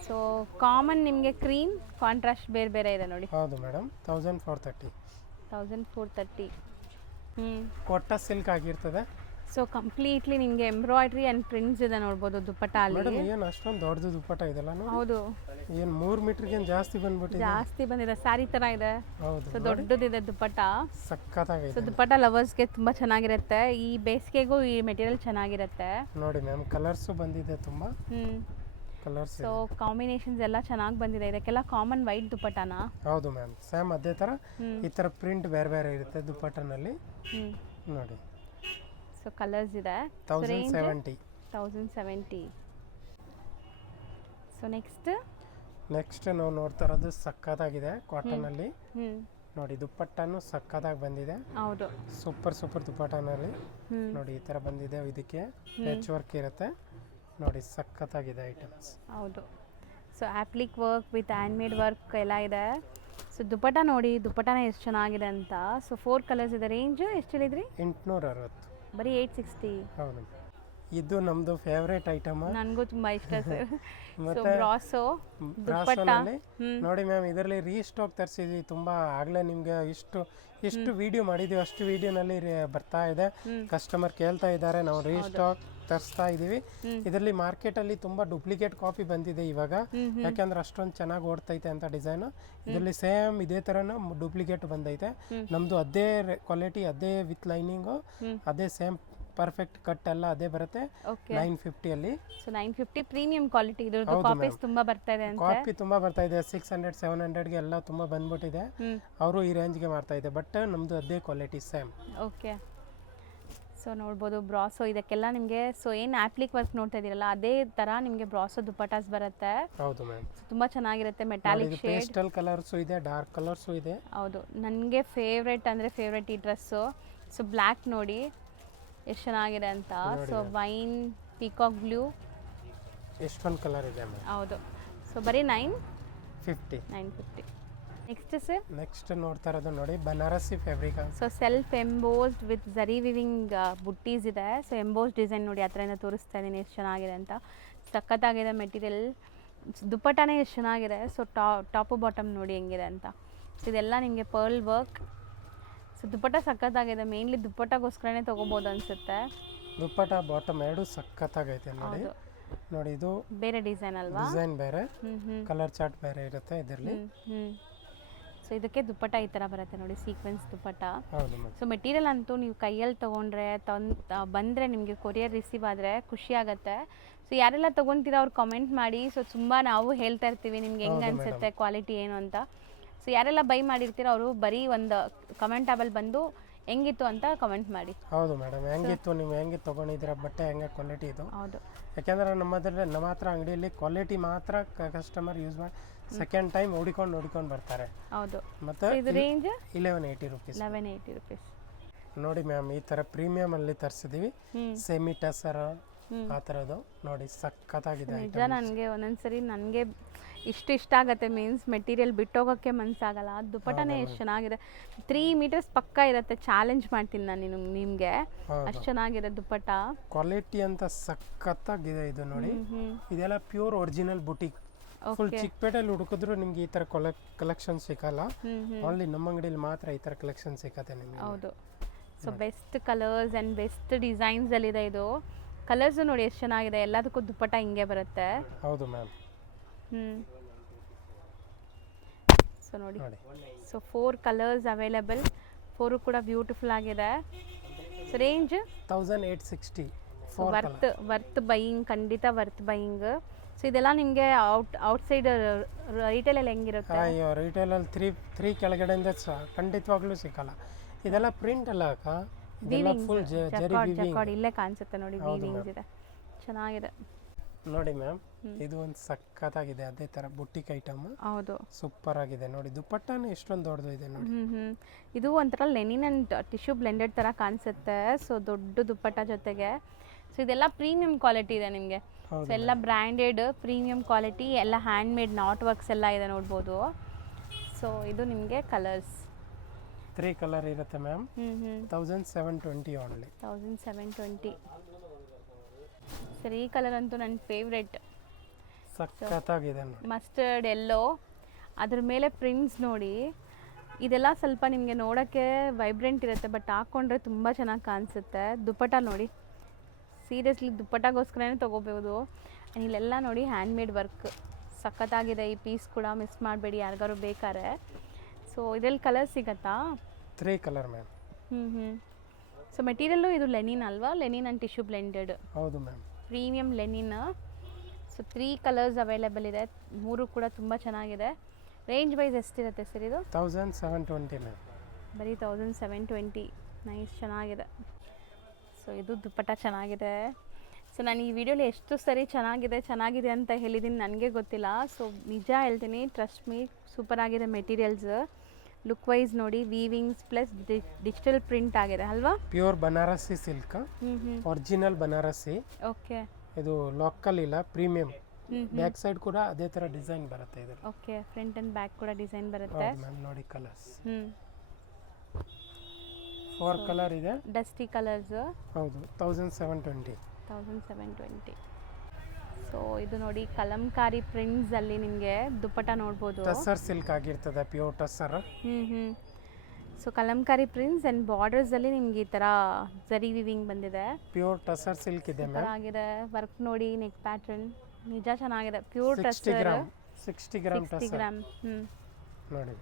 ಸೊ ಕಾಮನ್ ನಿಮಗೆ ಕ್ರೀಮ್, ಕಾಂಟ್ರಾಸ್ಟ್ ಬೇರೆ ಬೇರೆ ಇದೆ ನೋಡಿ. ಹೌದು ಮೇಡಮ್. 1430. ಕೋಟ ಸಿಲ್ಕ್ ಆಗಿರ್ತದೆ. ಸೊ ಕಂಪ್ಲೀಟ್ಲಿ ನಿಮಗೆ ಎಂಬ್ರಾಯ್ಡ್ರಿ ಆ್ಯಂಡ್ ಪ್ರಿಂಟ್ಸ್ ಇದೆ ನೋಡ್ಬೋದು ದುಪ್ಪಟ್ಟ ಅಲ್ಲಿ. ಮೇಡಮ್ ಏನು ಅಷ್ಟೊಂದು ದೊಡ್ಡದು ದುಪ್ಪಟ್ಟ ಇದೆಲ್ಲ ಹೌದು, ಏನು 3 ಮೀಟರ್ಗೆ ಜಾಸ್ತಿ ಬಂದ್ಬಿಟ್ಟಿದೆ. ಜಾಸ್ತಿ ಬಂದಿದೆ, ಸ್ಯಾರಿ ಥರ ಇದೆ. ಹೌದು, ಸೊ ದೊಡ್ಡದಿದೆ ದುಪ್ಪಟ್ಟ. ಸಖತ್ತಾಗಿದೆ. ಸೊ ದುಪ್ಪಟ್ಟ ಲವರ್ಸ್ಗೆ ತುಂಬ ಚೆನ್ನಾಗಿರುತ್ತೆ. ಈ ಬೇಸಿಗೆಗೂ ಈ ಮೆಟೀರಿಯಲ್ ಚೆನ್ನಾಗಿರುತ್ತೆ ನೋಡಿ ಮ್ಯಾಮ್, ಕಲರ್ಸು ಬಂದಿದೆ ತುಂಬ ಕಲರ್ಸ್. ಸೊ ಕಾಂಬಿನೇಷನ್ಸ್ ಎಲ್ಲ ಚೆನ್ನಾಗಿ ಬಂದಿದೆ. ಇದಕ್ಕೆಲ್ಲ ಕಾಮನ್ ವೈಟ್ ದುಪ್ಪಟ್ಟನಾ? ಹೌದು ಮ್ಯಾಮ್, ಸೇಮ್ ಅದೇ ಥರ ಈ ಥರ ಪ್ರಿಂಟ್ ಬೇರೆ ಬೇರೆ ಇರುತ್ತೆ ದುಪ್ಪಟ್ಟನಲ್ಲಿ. ನೋಡಿ, ಸೊ ಕಲರ್ಸ್ ಇದೆ. 1070. ಸೊ ನೆಕ್ಸ್ಟ್ ನಾವು ನೋಡ್ತಾ ಇರೋದು ಸಖತ್ತಾಗಿದೆ ಕಾಟನಲ್ಲಿ. ನೋಡಿ, ದುಪ್ಪಟ್ಟನು ಸಖತ್ತಾಗಿ ಬಂದಿದೆ. ಹೌದು, ಸೂಪರ್ ದುಪ್ಪಟ್ಟನಲ್ಲಿ ನೋಡಿ ಈ ಥರ ಬಂದಿದೆ. ಇದಕ್ಕೆ ಪ್ಯಾಚ್ ವರ್ಕ್ ಇರುತ್ತೆ ನೋಡಿ, ಸಖತ್ತಾಗಿದೆ ಐಟಮ್ಸ್. ಹೌದು. So applique work with handmade work ಎಲ್ಲ ಇದೆ. ಸೊ ದುಪ್ಪಟ್ಟ ನೋಡಿ, ದುಪ್ಪಟ್ಟನ ಎಷ್ಟು ಚೆನ್ನಾಗಿದೆ ಅಂತ. ಸೊ 4 ಕಲರ್ಸ್ ಇದೆ. ರೇಂಜ್ ಎಷ್ಟು ಹೇಳಿದ್ರಿ? 860. ಬರೀ 860. ಹೌದು, ಇದು ನಮ್ಮದು ಫೇವ್ರೇಟ್ ಐಟಮ್. ನನಗೂ ತುಂಬ ಇಷ್ಟ ಸರ್. ಮತ್ತೆ ಬ್ರಾಸೋ ದುಪ್ಪಟ್ಟ ನೋಡಿ ಮ್ಯಾಮ್, ಇದರಲ್ಲಿ ರೀಸ್ಟಾಕ್ ತರಿಸಿದ್ವಿ ತುಂಬ. ಆಗಲೇ ನಿಮಗೆ ಎಷ್ಟು ವಿಡಿಯೋ ಮಾಡಿದ್ದೀವಿ ಅಷ್ಟು ವಿಡಿಯೋನಲ್ಲಿ ಬರ್ತಾ ಇದೆ. ಕಸ್ಟಮರ್ ಕೇಳ್ತಾ ಇದ್ದಾರೆ, ನಾವು ರೀಸ್ಟಾಕ್ ತರಿಸ್ತಾ ಇದ್ದೀವಿ. ಇದರಲ್ಲಿ ಮಾರ್ಕೆಟಲ್ಲಿ ತುಂಬ ಡೂಪ್ಲಿಕೇಟ್ ಕಾಪಿ ಬಂದಿದೆ ಇವಾಗ, ಯಾಕೆಂದ್ರೆ ಅಷ್ಟೊಂದು ಚೆನ್ನಾಗಿ ಓಡ್ತೈತೆ ಅಂತ ಡಿಸೈನು. ಇದರಲ್ಲಿ ಸೇಮ್ ಇದೇ ಥರನೂ ಡೂಪ್ಲಿಕೇಟ್ ಬಂದೈತೆ. ನಮ್ಮದು ಅದೇ ಕ್ವಾಲಿಟಿ, ಅದೇ ವಿತ್ ಲೈನಿಂಗು, ಅದೇ ಸೇಮ್ ಪರ್ಫೆಕ್ಟ್ ಕಟ್ ಎಲ್ಲ ಅದೇ ಬರುತ್ತೆ. 950 ಅಲ್ಲಿ. So 950 premium quality. ಇದ್ರದ್ದು ಕಾಪೀಸ್ ತುಂಬಾ ಬರ್ತಾ ಇದೆ ಅಂತ. ಕಾಪಿ ತುಂಬಾ ಬರ್ತಾ ಇದೆ. 600 700 ಗೆ ಎಲ್ಲ ತುಂಬಾ ಬಂದ್ಬಿಟ್ಟಿದೆ. ಅವರು ಈ ರೇಂಜ್ ಗೆ ಮಾಡ್ತಾ ಇದೆ, ಬಟ್ ನಮ್ದು ಅದೇ ಕ್ವಾಲಿಟಿ ಸೇಮ್. ಓಕೆ. ಸೊ ನೋಡ್ಬೋದು ಬ್ರಾಸೋ, ಇದಕ್ಕೆಲ್ಲ ನಿಮಗೆ ಸೊ ಏನು ಆಪ್ಲಿಕ್ ವರ್ಕ್ ನೋಡ್ತಾ ಇದ್ದೀರಲ್ಲ ಅದೇ ಥರ ನಿಮಗೆ ಬ್ರಾಸೋ ದುಪ್ಪಟಾಸ್ ಬರುತ್ತೆ. ಹೌದು ಮ್ಯಾಮ್, ತುಂಬ ಚೆನ್ನಾಗಿರುತ್ತೆ. ಮೆಟಾಲಿಕ್ ಶೇಡ್, ಪೇಸ್ಟಲ್ ಕಲರ್ಸು ಇದೆ, ಡಾರ್ಕ್ ಕಲರ್ಸು ಇದೆ. ಹೌದು, ನನಗೆ ಫೇವ್ರೆಟ್ ಅಂದರೆ ಫೇವ್ರೆಟ್ ಈ ಡ್ರೆಸ್ಸು. ಸೊ ಬ್ಲ್ಯಾಕ್ ನೋಡಿ ಎಷ್ಟು ಚೆನ್ನಾಗಿದೆ ಅಂತ. ಸೊ ವೈನ್ ಪೀಕಾಕ್ ಬ್ಲೂ, ಎಷ್ಟೊಂದು ಕಲರ್ ಇದೆ ಮ್ಯಾಮ್. ಹೌದು. ಸೊ ಬರೀ 950. ನೆಕ್ಸ್ಟ್ ನೋಡ್ತಾ ಇರೋದು ನೋಡಿ, Banarasi fabric. So self embossed with ಜರಿ ವಿವಿಂಗ್ ಬುಟ್ಟೀಸ್ ಇದೆ. ಸೊ ಎಂಬೋಸ್ಡ್ ಡಿಸೈನ್ ನೋಡಿ, ಹತ್ರದಿಂದ ತೋರಿಸ್ತಾ ಇದ್ದೀನಿ ಎಷ್ಟು ಚೆನ್ನಾಗಿದೆ ಅಂತ. ಸಖತ್ತಾಗಿದೆ ಮೆಟೀರಿಯಲ್. ದುಪ್ಪಟ್ಟನೇ ಎಷ್ಟು ಚೆನ್ನಾಗಿದೆ. ಸೊ ಟಾಪು ಬಾಟಮ್ ನೋಡಿ ಹೆಂಗಿದೆ ಅಂತ. ಸೊ ಇದೆಲ್ಲ ನಿಮಗೆ ಪರ್ಲ್ ವರ್ಕ್. ಸೊ ದುಪ್ಪಟ್ಟ ಸಖತ್ತಾಗಿದೆ. ಮೇನ್ಲಿ ದುಪ್ಪಟ್ಟಗೋಸ್ಕರನೇ ತೊಗೋಬೋದು ಅನಿಸುತ್ತೆ. ದುಪ್ಪಟ್ಟ ಬಾಟಮ್ ಎರಡು ಸಖತ್ತಾಗೈತೆ ನೋಡಿ. ನೋಡಿ, ಇದು ಬೇರೆ ಡಿಸೈನ್ ಅಲ್ವಾ? ಡಿಸೈನ್ ಬೇರೆ, ಕಲರ್ ಚಾರ್ಟ್ ಬೇರೆ ಇರುತ್ತೆ ಇದರಲ್ಲಿ. ಸೊ ಇದಕ್ಕೆ ದುಪ್ಪಟ್ಟ ಈ ಥರ ಬರುತ್ತೆ ನೋಡಿ, ಸೀಕ್ವೆನ್ಸ್ ದುಪ್ಪಟ್ಟ. ಹೌದು. ಸೊ ಮೆಟೀರಿಯಲ್ ಅಂತೂ ನೀವು ಕೈಯಲ್ಲಿ ತೊಗೊಂಡ್ರೆ ಬಂದರೆ ನಿಮಗೆ ಕೊರಿಯರ್ ರಿಸೀವ್ ಆದರೆ ಖುಷಿ ಆಗುತ್ತೆ. ಸೊ ಯಾರೆಲ್ಲ ತೊಗೊತೀರಾ ಅವ್ರು ಕಮೆಂಟ್ ಮಾಡಿ. ಸೊ ತುಂಬ ನಾವು ಹೇಳ್ತಾ ಇರ್ತೀವಿ ನಿಮ್ಗೆ ಹೆಂಗೆ ಅನಿಸುತ್ತೆ ಕ್ವಾಲಿಟಿ ಏನು ಅಂತ. ಸೊ ಯಾರೆಲ್ಲ ಬೈ ಮಾಡಿರ್ತೀರೋ ಅವರು ಬರೀ ಒಂದು ಕಮೆಂಟಬಲ್ ಬಂದು ಹೆಂಗಿತ್ತು ಅಂತ ಕಮೆಂಟ್ ಮಾಡಿ. ಹೌದು ಮೇಡಮ್, ಹೆಂಗಿತ್ತು, ನೀವು ಹೆಂಗೆ ತೊಗೊಂಡಿದ್ದೀರಾ ಬಟ್ಟೆ, ಹೆಂಗೆ ಕ್ವಾಲಿಟಿ ಇದು. ಹೌದು, ಯಾಕೆಂದರೆ ನಮ್ಮ ಹತ್ರ ಅಂಗಡಿಯಲ್ಲಿ ಕ್ವಾಲಿಟಿ ಮಾತ್ರ ಕಸ್ಟಮರ್ ಯೂಸ್ ಮಾಡಿ ಸೆಕೆಂಡ್ ಟೈಮ್ ನೋಡಿಕೊಂಡು ಬರ್ತಾರೆ. ಹೌದು. ಮತ್ತೆ ಇದು ರೇಂಜ್ 1180 rupees. 1180 rupees. ನೋಡಿ ಮ್ಯಾಮ್, ಈ ಥರ ಪ್ರೀಮಿಯಂ ಅಲ್ಲಿ ತರಿಸಿದೀವಿ. ಸೆಮಿ ಟಸರ್ ಆ ಥರದ್ದು ನೋಡಿ, ಸಖತ್ತಾಗಿದೆ. ನಿಜ, ನನಗೆ ಒಂದೊಂದ್ಸರಿ ನನಗೆ ಇಷ್ಟ ಆಗುತ್ತೆ. Means material ಬಿಟ್ಟೋಗೋಕ್ಕೆ ಮನಸ್ಸಾಗಲ್ಲ. ದುಪ್ಪಟ್ಟನೇ ಎಷ್ಟು ಚೆನ್ನಾಗಿದೆ. 3 meters ಪಕ್ಕ ಇರುತ್ತೆ. ಚಾಲೆಂಜ್ ಮಾಡ್ತೀನಿ ನಾನು ನಿಮಗೆ, ಅಷ್ಟು ಚೆನ್ನಾಗಿದೆ ದುಪ್ಪಟ್ಟ. ಕ್ವಾಲಿಟಿ ಅಂತ ಸಖತ್ತಾಗಿದೆ ಇದು ನೋಡಿ. ಇದೆಲ್ಲ ಪ್ಯೂರ್ ಒರಿಜಿನಲ್ ಬುಟಿಕ್. ಫುಲ್ ಚಿಕ್ಕಪೇಟೆಯಲ್ಲಿ ಹುಡುಕಿದ್ರು ನಿಮ್ಗೆ ಈ ತರ ಕಲೆಕ್ಷನ್ ಸಿಗಲ್ಲ. ಓನ್ಲಿ ನಮ್ಮ ಅಂಗಡಿಯಲ್ಲಿ ಮಾತ್ರ ಈ ತರ ಕಲೆಕ್ಷನ್ ಸಿಗುತ್ತೆ ನಿಮಗೆ. ಹೌದು. So best colours and best designs ಅಲ್ಲಿದೆ. ಇದು ಕಲರ್ಸ್ ನೋಡಿ ಎಷ್ಟು ಚೆನ್ನಾಗಿದೆ. ಎಲ್ಲದಕ್ಕೂ ದುಪ್ಪಟ್ಟ ಹಿಂಗೆ ಬರುತ್ತೆ. ಹೌದು ಮ್ಯಾಮ್. ಸೊ ನೋಡಿ, ಸೊ 4 ಕಲರ್ಸ್ ಅವೈಲೇಬಲ್. 4 ಕೂಡ ಬ್ಯೂಟಿಫುಲ್ ಆಗಿದೆ. So range 1860. So worth buying, ಖಂಡಿತ ವರ್ತ್ ಬೈಯಿಂಗ್. ಸೊ ಇದೆಲ್ಲ ನಿಮಗೆ ಔಟ್ಸೈಡ್ ರಿಟೇಲಲ್ಲಿ ಹೆಂಗಿರುತ್ತೆ? ಅಯ್ಯೋ, ರಿಟೇಲಲ್ಲಿ 3 ಕೆಳಗಡೆಯಿಂದ ಖಂಡಿತವಾಗ್ಲೂ ಸಿಕ್ಕಲ್ಲ. ಇದೆಲ್ಲ ಪ್ರಿಂಟ್ ಅಲ್ಲ ಅಕ್ಕ, ಇದೆಲ್ಲ ಫುಲ್ ಜರಿ ವೀವಿಂಗ್. ಇಲ್ಲೇ ಕಾಣಿಸುತ್ತೆ ನೋಡಿ, ವೀವಿಂಗ್ಸ್ ಇದೆ, ಚೆನ್ನಾಗಿದೆ ನೋಡಿ ಮ್ಯಾಮ್. ಇದು ಒಂದು ಸಖತ್ತಾಗಿದೆ, ಅದೇ ತರ ಬುಟ್ಟಿಕ್ ಐಟಮ್. ಹೌದು, ಸೂಪರ್ ಆಗಿದೆ ನೋಡಿ. ದುಪ್ಪಟ್ಟನೇ ಎಷ್ಟೊಂದು ದೊಡ್ಡದು ಇದೆ ನೋಡಿ. ಇದು ಒಂಥರ ಲೆನಿನ್ ಅಂಡ್ ಟಿಶ್ಯೂ ಬ್ಲೆಂಡೆಡ್ ತರ ಕಾಣಿಸುತ್ತೆ. ಸೊ ದೊಡ್ಡ ದುಪ್ಪಟ್ಟ ಜೊತೆಗೆ. ಸೊ ಇದೆಲ್ಲ ಪ್ರೀಮಿಯಂ ಕ್ವಾಲಿಟಿ ಇದೆ ನಿಮಗೆ. ಸೊ ಎಲ್ಲ ಬ್ರ್ಯಾಂಡೆಡ್ ಪ್ರೀಮಿಯಂ ಕ್ವಾಲಿಟಿ, ಎಲ್ಲ ಹ್ಯಾಂಡ್ ಮೇಡ್ ನಾಟ್ ವರ್ಕ್ಸ್ ಎಲ್ಲ ಇದೆ ನೋಡ್ಬೋದು. ಸೊ ಇದು ನಿಮಗೆ ಕಲರ್ಸ್ 3 ಕಲರ್ ಇರುತ್ತೆ ಮ್ಯಾಮ್. 1720 ಓನ್ಲಿ. 1720. ಸರ್ ಈ ಕಲರ್ ಅಂತೂ ನನ್ನ ಫೇವ್ರೆಟ್. ಸಖತ್ತಾಗಿದೆ ನೋಡಿ. ಮಸ್ಟರ್ಡ್ ಎಲ್ಲೋ, ಅದ್ರ ಮೇಲೆ ಪ್ರಿಂಟ್ಸ್ ನೋಡಿ. ಇದೆಲ್ಲ ಸ್ವಲ್ಪ ನಿಮಗೆ ನೋಡೋಕ್ಕೆ ವೈಬ್ರೆಂಟ್ ಇರುತ್ತೆ, ಬಟ್ ಹಾಕ್ಕೊಂಡ್ರೆ ತುಂಬ ಚೆನ್ನಾಗಿ ಕಾಣಿಸುತ್ತೆ. ದುಪ್ಪಟ್ಟ ನೋಡಿ ಸೀರಿಯಸ್ಲಿ ದುಪ್ಪಟ್ಟಾಗೋಸ್ಕರನೇ ತೊಗೋಬೋದು. ಆ್ಯಂಡ್ ಇಲ್ಲೆಲ್ಲ ನೋಡಿ ಹ್ಯಾಂಡ್ಮೇಡ್ ವರ್ಕ್ ಸಖತ್ತಾಗಿದೆ. ಈ ಪೀಸ್ ಕೂಡ ಮಿಸ್ ಮಾಡಬೇಡಿ ಯಾರಿಗಾರು ಬೇಕಾದ್ರೆ. ಸೊ ಇದರಲ್ಲಿ ಕಲರ್ ಸಿಗತ್ತಾ? 3 ಕಲರ್ ಮ್ಯಾಮ್. ಸೊ ಮೆಟೀರಿಯಲ್ಲು ಇದು ಲೆನಿನ್ ಅಲ್ವಾ? Linen and tissue blended. ಹೌದು ma'am. Premium linen. So 3 colours available ಇದೆ, 3 ಕೂಡ ತುಂಬ ಚೆನ್ನಾಗಿದೆ. ರೇಂಜ್ ವೈಸ್ ಎಷ್ಟಿರುತ್ತೆ ಸರ್ ಇದು? 1720 ಮ್ಯಾಮ್. ಬರೀ 1720. ನೈಸ್, ಚೆನ್ನಾಗಿದೆ. ಸೊ ಇದು ದುಪ್ಪಟ್ಟ ಚೆನ್ನಾಗಿದೆ. ಸೊ ನಾನು ಈ ವಿಡಿಯೋಲಿ ಎಷ್ಟು ಸರಿ ಚೆನ್ನಾಗಿದೆ ಅಂತ ಹೇಳಿದ್ದೀನಿ ನನಗೆ ಗೊತ್ತಿಲ್ಲ. ಸೊ ನಿಜ ಹೇಳ್ತೀನಿ, ಟ್ರಸ್ಟ್ ಮೀ, ಸೂಪರ್ ಆಗಿದೆ ಮೆಟೀರಿಯಲ್ಸ್. ಲುಕ್ ವೈಸ್ ನೋಡಿ, ವೀವಿಂಗ್ಸ್ ಪ್ಲಸ್ ಡಿಜಿಟಲ್ ಪ್ರಿಂಟ್ ಆಗಿದೆ ಅಲ್ವಾ? Pure Banarasi silk, original Banarasi. Okay. ಇದು ಲೋಕಲ್ ಇಲ್ಲ, ಪ್ರೀಮಿಯಂ. ಬ್ಯಾಕ್ ಸೈಡ್ ಕೂಡ ಅದೇ ತರ ಡಿಸೈನ್ ಬರುತ್ತೆ ಇದು. ಓಕೆ, ಫ್ರಂಟ್ ಅಂಡ್ ಬ್ಯಾಕ್ ಕೂಡ ಡಿಸೈನ್ ಬರುತ್ತೆ. ಮ್ಯಾಮ್ ನೋಡಿ ಕಲರ್ಸ್ 4 ಕಲರ್ ಇದೆ. Dusty colours. ಹೌದು, 1720. ಸೊ ಇದು ನೋಡಿ ಕಲಂಕಾರಿ ಪ್ರಿಂಟ್ಸ್ ಅಲ್ಲಿ ನಿಮಗೆ ದುಪ್ಪಟ್ಟ ನೋಡ್ಬೋದು. ಟಸರ್ ಸಿಲ್ಕ್ ಆಗಿರ್ತದೆ, pure tussar. So Kalamkari prints and borders ಅಲ್ಲಿ ನಿಮ್ಗೆ ಈ ತರ ಜರಿ ವಿವಿಂಗ್ ಬಂದಿದೆ. ಪ್ಯೂರ್ ಟಸರ್ ಸಿಲ್ಕ್ ಇದೆ ಮ್ಯಾಮ್. ಆಗಿದೆ ವರ್ಕ್ ನೋಡಿ, ನೆಕ್ ಪ್ಯಾಟರ್ನ್ ನಿಜ ಚೆನ್ನಾಗಿದೆ. ಪ್ಯೂರ್ 60 ಗ್ರಾಮ್ 60 ಗ್ರಾಮ್ ಟಸರ್ ನೋಡಿ.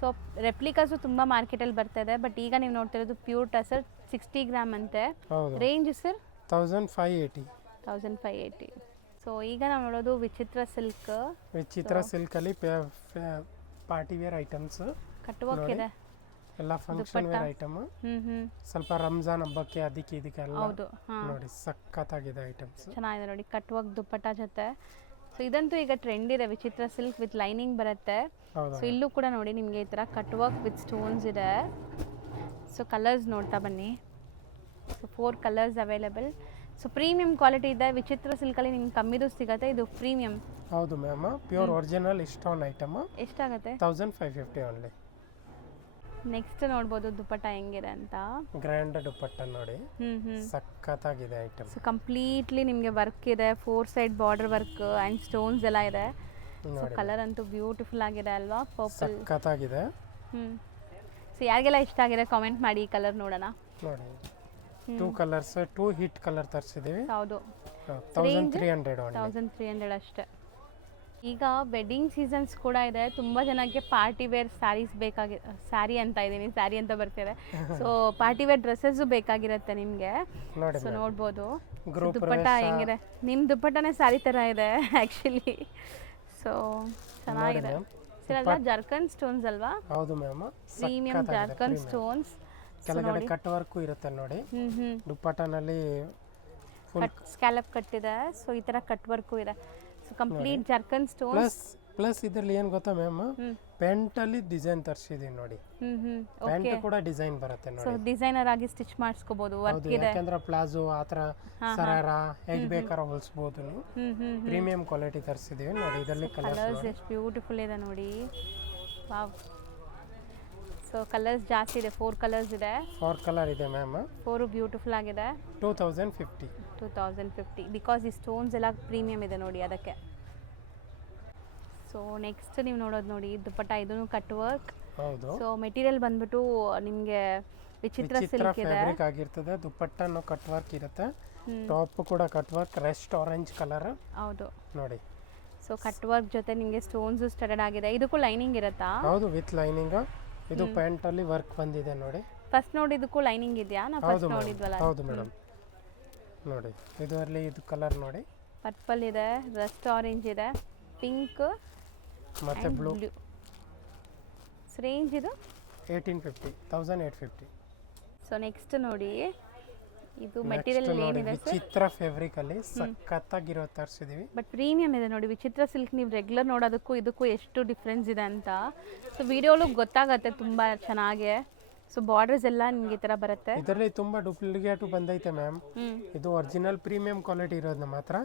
ಸೊ ರೆಪ್ಲಿಕಾಸು ತುಂಬ ಮಾರ್ಕೆಟಲ್ಲಿ ಬರ್ತಾ ಇದೆ, ಬಟ್ ಈಗ ನೀವು ನೋಡ್ತಿರೋದು ಪ್ಯೂರ್ ಟಸರ್ 60 ಗ್ರಾಮ್ ಅಂತೆ. Range sir 1580. ಸೊ ಈಗ ನಾವು ನೋಡೋದು ವಿಚಿತ್ರ ಸಿಲ್ಕ್. ವಿಚಿತ್ರ ಸಿಲ್ಕ್ ಅಲ್ಲಿ ಪಾರ್ಟಿ ವೇರ್ ಐಟಮ್ಸ್ ಕಟ್ಟುವಕ್ಕೆ ಇದೆ ಎಲ್ಲ, ಫಂಕ್ಷನ್ ವೇರ್ ಐಟಮ್. ಸ್ವಲ್ಪ ರಂಜಾನ್ ಹಬ್ಬಕ್ಕೆ ಅದಕ್ಕೆ ಇದಕ್ಕೆಲ್ಲ ನೋಡಿ ಸಖತ್ತಾಗಿದೆ ಐಟಮ್ಸ್. ಚೆನ್ನಾಗಿದೆ ನೋಡಿ, ಕಟ್ಟುವಕ್ ದುಪ್ಪಟ್ಟ ಜೊತೆ. ಸೊ ಇದಂತೂ ಈಗ ಟ್ರೆಂಡ್ ಇದೆ, ವಿಚಿತ್ರ ಸಿಲ್ಕ್ ವಿತ್ ಲೈನಿಂಗ್ ಬರುತ್ತೆ. ಸೊ ಇಲ್ಲೂ ಕೂಡ ನೋಡಿ ನಿಮಗೆ ಈ ಥರ ಕಟ್ವರ್ಕ್ ವಿತ್ ಸ್ಟೋನ್ಸ್ ಇದೆ. ಸೊ ಕಲರ್ಸ್ ನೋಡ್ತಾ ಬನ್ನಿ. So 4 colours available. So premium quality ಇದೆ. ವಿಚಿತ್ರ ಸಿಲ್ಕಲ್ಲಿ ನಿಮ್ಗೆ ಕಮ್ಮಿದು ಸಿಗುತ್ತೆ, ಇದು ಪ್ರೀಮಿಯಂ. ಹೌದು ma'am, pure original stone item. ಎಷ್ಟಾಗುತ್ತೆ? 1550 ಓನ್ಲಿ. ನೆಕ್ಸ್ಟ್ ನೋಡ್ಬೋದು ದುಪ್ಪಟ್ಟ ಹೆಂಗಿದೆ ಅಂತ. ಗ್ರ್ಯಾಂಡ್ ದುಪ್ಪಟ್ಟ ನೋಡಿ, ಸಖತ್ತಾಗಿದೆ ಐಟಮ್. ಸೊ ಕಂಪ್ಲೀಟ್ಲಿ ನಿಮಗೆ ವರ್ಕ್ ಇದೆ, 4 side border work and stones ಎಲ್ಲ ಇದೆ. ಸೊ ಕಲರ್ ಅಂತೂ ಬ್ಯೂಟಿಫುಲ್ ಆಗಿದೆ ಅಲ್ವಾ? ಪರ್ಪಲ್ ಸಖತ್ತಾಗಿದೆ. ಸೊ ಯಾರಿಗೆಲ್ಲ ಇಷ್ಟ ಆಗಿದೆ ಕಾಮೆಂಟ್ ಮಾಡಿ. ಈ ಕಲರ್ ನೋಡೋಣ. ನೋಡಿ 2 ಕಲರ್ಸ್, 2 ಹಿಟ್ ಕಲರ್ ತರಿಸಿದ್ದೀವಿ. ಹೌದು, 1300 ಅಷ್ಟೇ. ಈಗ ವೆಡ್ಡಿಂಗ್ ಸೀಸನ್ಸ್ ಕೂಡ ಇದೆ, ತುಂಬ ಜನಕ್ಕೆ ಪಾರ್ಟಿ ವೇರ್ ಸ್ಯಾರೀಸ್ ಸ್ಯಾರಿ ಅಂತ ಬರ್ತಿದೆ. ಸೊ ಪಾರ್ಟಿ ವೇರ್ ಡ್ರೆಸ್ಸಸ್ ಬೇಕಾಗಿರುತ್ತೆ ನಿಮಗೆ. ಸೊ ನೋಡ್ಬೋದು ದುಪ್ಪಟ್ಟ ಹೆಂಗಿದೆ. ನಿಮ್ಮ ದುಪ್ಪಟ್ಟನೇ ಸ್ಯಾರಿ ಥರ ಇದೆ ಆ್ಯಕ್ಚುಲಿ. ಸೊ ಚೆನ್ನಾಗಿದೆ. ಸರ್ ಜರ್ಕನ್ ಸ್ಟೋನ್ಸ್ ಅಲ್ವಾ? ಹೌದು ಮ್ಯಾಮ್, ಪ್ರೀಮಿಯಂ ಜರ್ಕನ್ ಸ್ಟೋನ್ಸ್. ಕೆಳಗಡೆ ಕಟ್ ವರ್ಕ್ ಇರುತ್ತೆ ನೋಡಿ. ದುಪ್ಪಟ್ಟನಲ್ಲಿ ಸ್ಕ್ಯಾಲಪ್ ಕಟ್ಟಿದೆ. ಸೊ ಈ ತರ ಕಟ್ ವರ್ಕ್ ಇದೆ. ಸೊ ಕಂಪ್ಲೀಟ್ ಜರ್ಕನ್ ಸ್ಟೋನ್ಸ್ ಪ್ಲಸ್ ಇದರಲ್ಲಿ ಏನು ಗೊತ್ತಾ ಮ್ಯಾಮ್, ಪ್ಯಾಂಟ್ ಅಲ್ಲಿ ಡಿಸೈನ್ ತರಿಸಿದೀನಿ ನೋಡಿ. ಪ್ಯಾಂಟ್ ಕೂಡ ಡಿಸೈನ್ ಬರುತ್ತೆ ನೋಡಿ. ಸೊ ಡಿಸೈನರ್ ಆಗಿ ಸ್ಟಿಚ್ ಮಾಡಿಸ್ಕೋಬಹುದು. ವರ್ಕ್ ಇದೆ, ಯಾಕಂದ್ರೆ ಪ್ಲಾಜೋ ಆತರ ಸರಾರ ಹೇಗ್ ಬೇಕಾದ್ರೆ ಹೊಲಿಸಬಹುದು. ಪ್ರೀಮಿಯಂ ಕ್ವಾಲಿಟಿ ತರಿಸಿದೀವಿ ನೋಡಿ. ಇದರಲ್ಲಿ ಕಲರ್ಸ್ ಎಷ್ಟು ಬ್ಯೂಟಿಫುಲ್ ಇದೆ ನೋಡಿ. ವಾವ್. ಸೊ ಕಲರ್ಸ್ ಜಾಸ್ತಿ ಇದೆ, 4 ಕಲರ್ಸ್ ಇದೆ. 4 ಕಲರ್ ಇದೆ ಮ್ಯಾಮ್. 4 ಬ್ಯೂಟಿಫುಲ್ ಆಗಿದೆ. 2050 ಬಿಕಾಸ್ ಈ ಸ್ಟೋನ್ಸ್ ಎಲ್ಲ ಪ್ರೀಮಿಯಂ ಇದೆ ನೋಡಿ ಅದಕ್ಕೆ. ಸೊ ನೆಕ್ಸ್ಟ್ ನೀವು ನೋಡೋದು ನೋಡಿ ದುಪ್ಪಟ್ಟ, ಇದನ್ನು ಕಟ್ ವರ್ಕ್. ಹೌದು. ಸೊ ಮೆಟೀರಿಯಲ್ ಬಂದ್ಬಿಟ್ಟು ನಿಮಗೆ ವಿಚಿತ್ರ ಸಿಲ್ಕ್ ಇದೆ. ಫ್ಯಾಬ್ರಿಕ್ ಆಗಿರ್ತದೆ. ದುಪ್ಪಟ್ಟನು ಕಟ್ ವರ್ಕ್ ಇರುತ್ತೆ. ಟಾಪ್ ಕೂಡ cut work, rest orange colour. ಹೌದು ನೋಡಿ. ಸೊ ಕಟ್ ವರ್ಕ್ ಜೊತೆ ನಿಮಗೆ ಸ್ಟೋನ್ಸ್ ಸ್ಟಡೆಡ್ ಆಗಿದೆ. ಇದಕ್ಕೂ ಲೈನಿಂಗ್ ಇರುತ್ತಾ? ಹೌದು, ವಿತ್ ಲೈನಿಂಗ್. ಇದು ಪ್ಯಾಂಟ್ ಅಲ್ಲಿ ವರ್ಕ್ ಬಂದಿದೆ ನೋಡಿ. ಫಸ್ಟ್ ನೋಡಿದಕ್ಕೂ ಲೈನಿಂಗ್ ಇದೆಯಾ? ನಾವು ಫಸ್ಟ್ ನೋಡಿದ್ವಲ್ಲ. ಹೌದು ಮೇಡಮ್. ನೋಡಿ ಇದರಲ್ಲಿ ಇದು ಕಲರ್ ನೋಡಿ. ಪರ್ಪಲ್ ಇದೆ, ರಸ್ಟ್ ಆರೆಂಜ್ ಇದೆ, ಪಿಂಕ್ ಮತ್ತೆ ಬ್ಲೂ. ರೇಂಜ್ ಇದು 1850. ಸೊ ನೆಕ್ಸ್ಟ್ ನೋಡಿ, ಇದು ಮೆಟೀರಿಯಲ್ ಏನಿದೆ ಸರ್? ವಿಚಿತ್ರ ಫ್ಯಾಬ್ರಿಕ್ ಅಲ್ಲಿ ಸಖತ್ತಾಗಿರೋ ತರಿಸಿದೀವಿ. ಬಟ್ ಪ್ರೀಮಿಯಂ ಇದೆ ನೋಡಿ. ವಿಚಿತ್ರ ಸಿಲ್ಕ್ ನೀವು ರೆಗ್ಯುಲರ್ ನೋಡೋದಕ್ಕೂ ಇದಕ್ಕೂ ಎಷ್ಟು ಡಿಫ್ರೆನ್ಸ್ ಇದೆ ಅಂತ. ಸೊ ವಿಡಿಯೋಲು ಗೊತ್ತಾಗತ್ತೆ ತುಂಬ ಚೆನ್ನಾಗಿ. ಸೊ ಬಾರ್ಡರ್ಸ್ ಎಲ್ಲ ನಿಮಗೆ ಈ ಥರ ಬರುತ್ತೆ. ಇದರಲ್ಲಿ ತುಂಬಾ ಡೂಪ್ಲಿಕೇಟ್ ಬಂದೈತೆ ಮ್ಯಾಮ್. ಇದು ಒರಿಜಿನಲ್ ಪ್ರೀಮಿಯಂ ಕ್ವಾಲಿಟಿ ಇರೋದು ಮಾತ್ರ.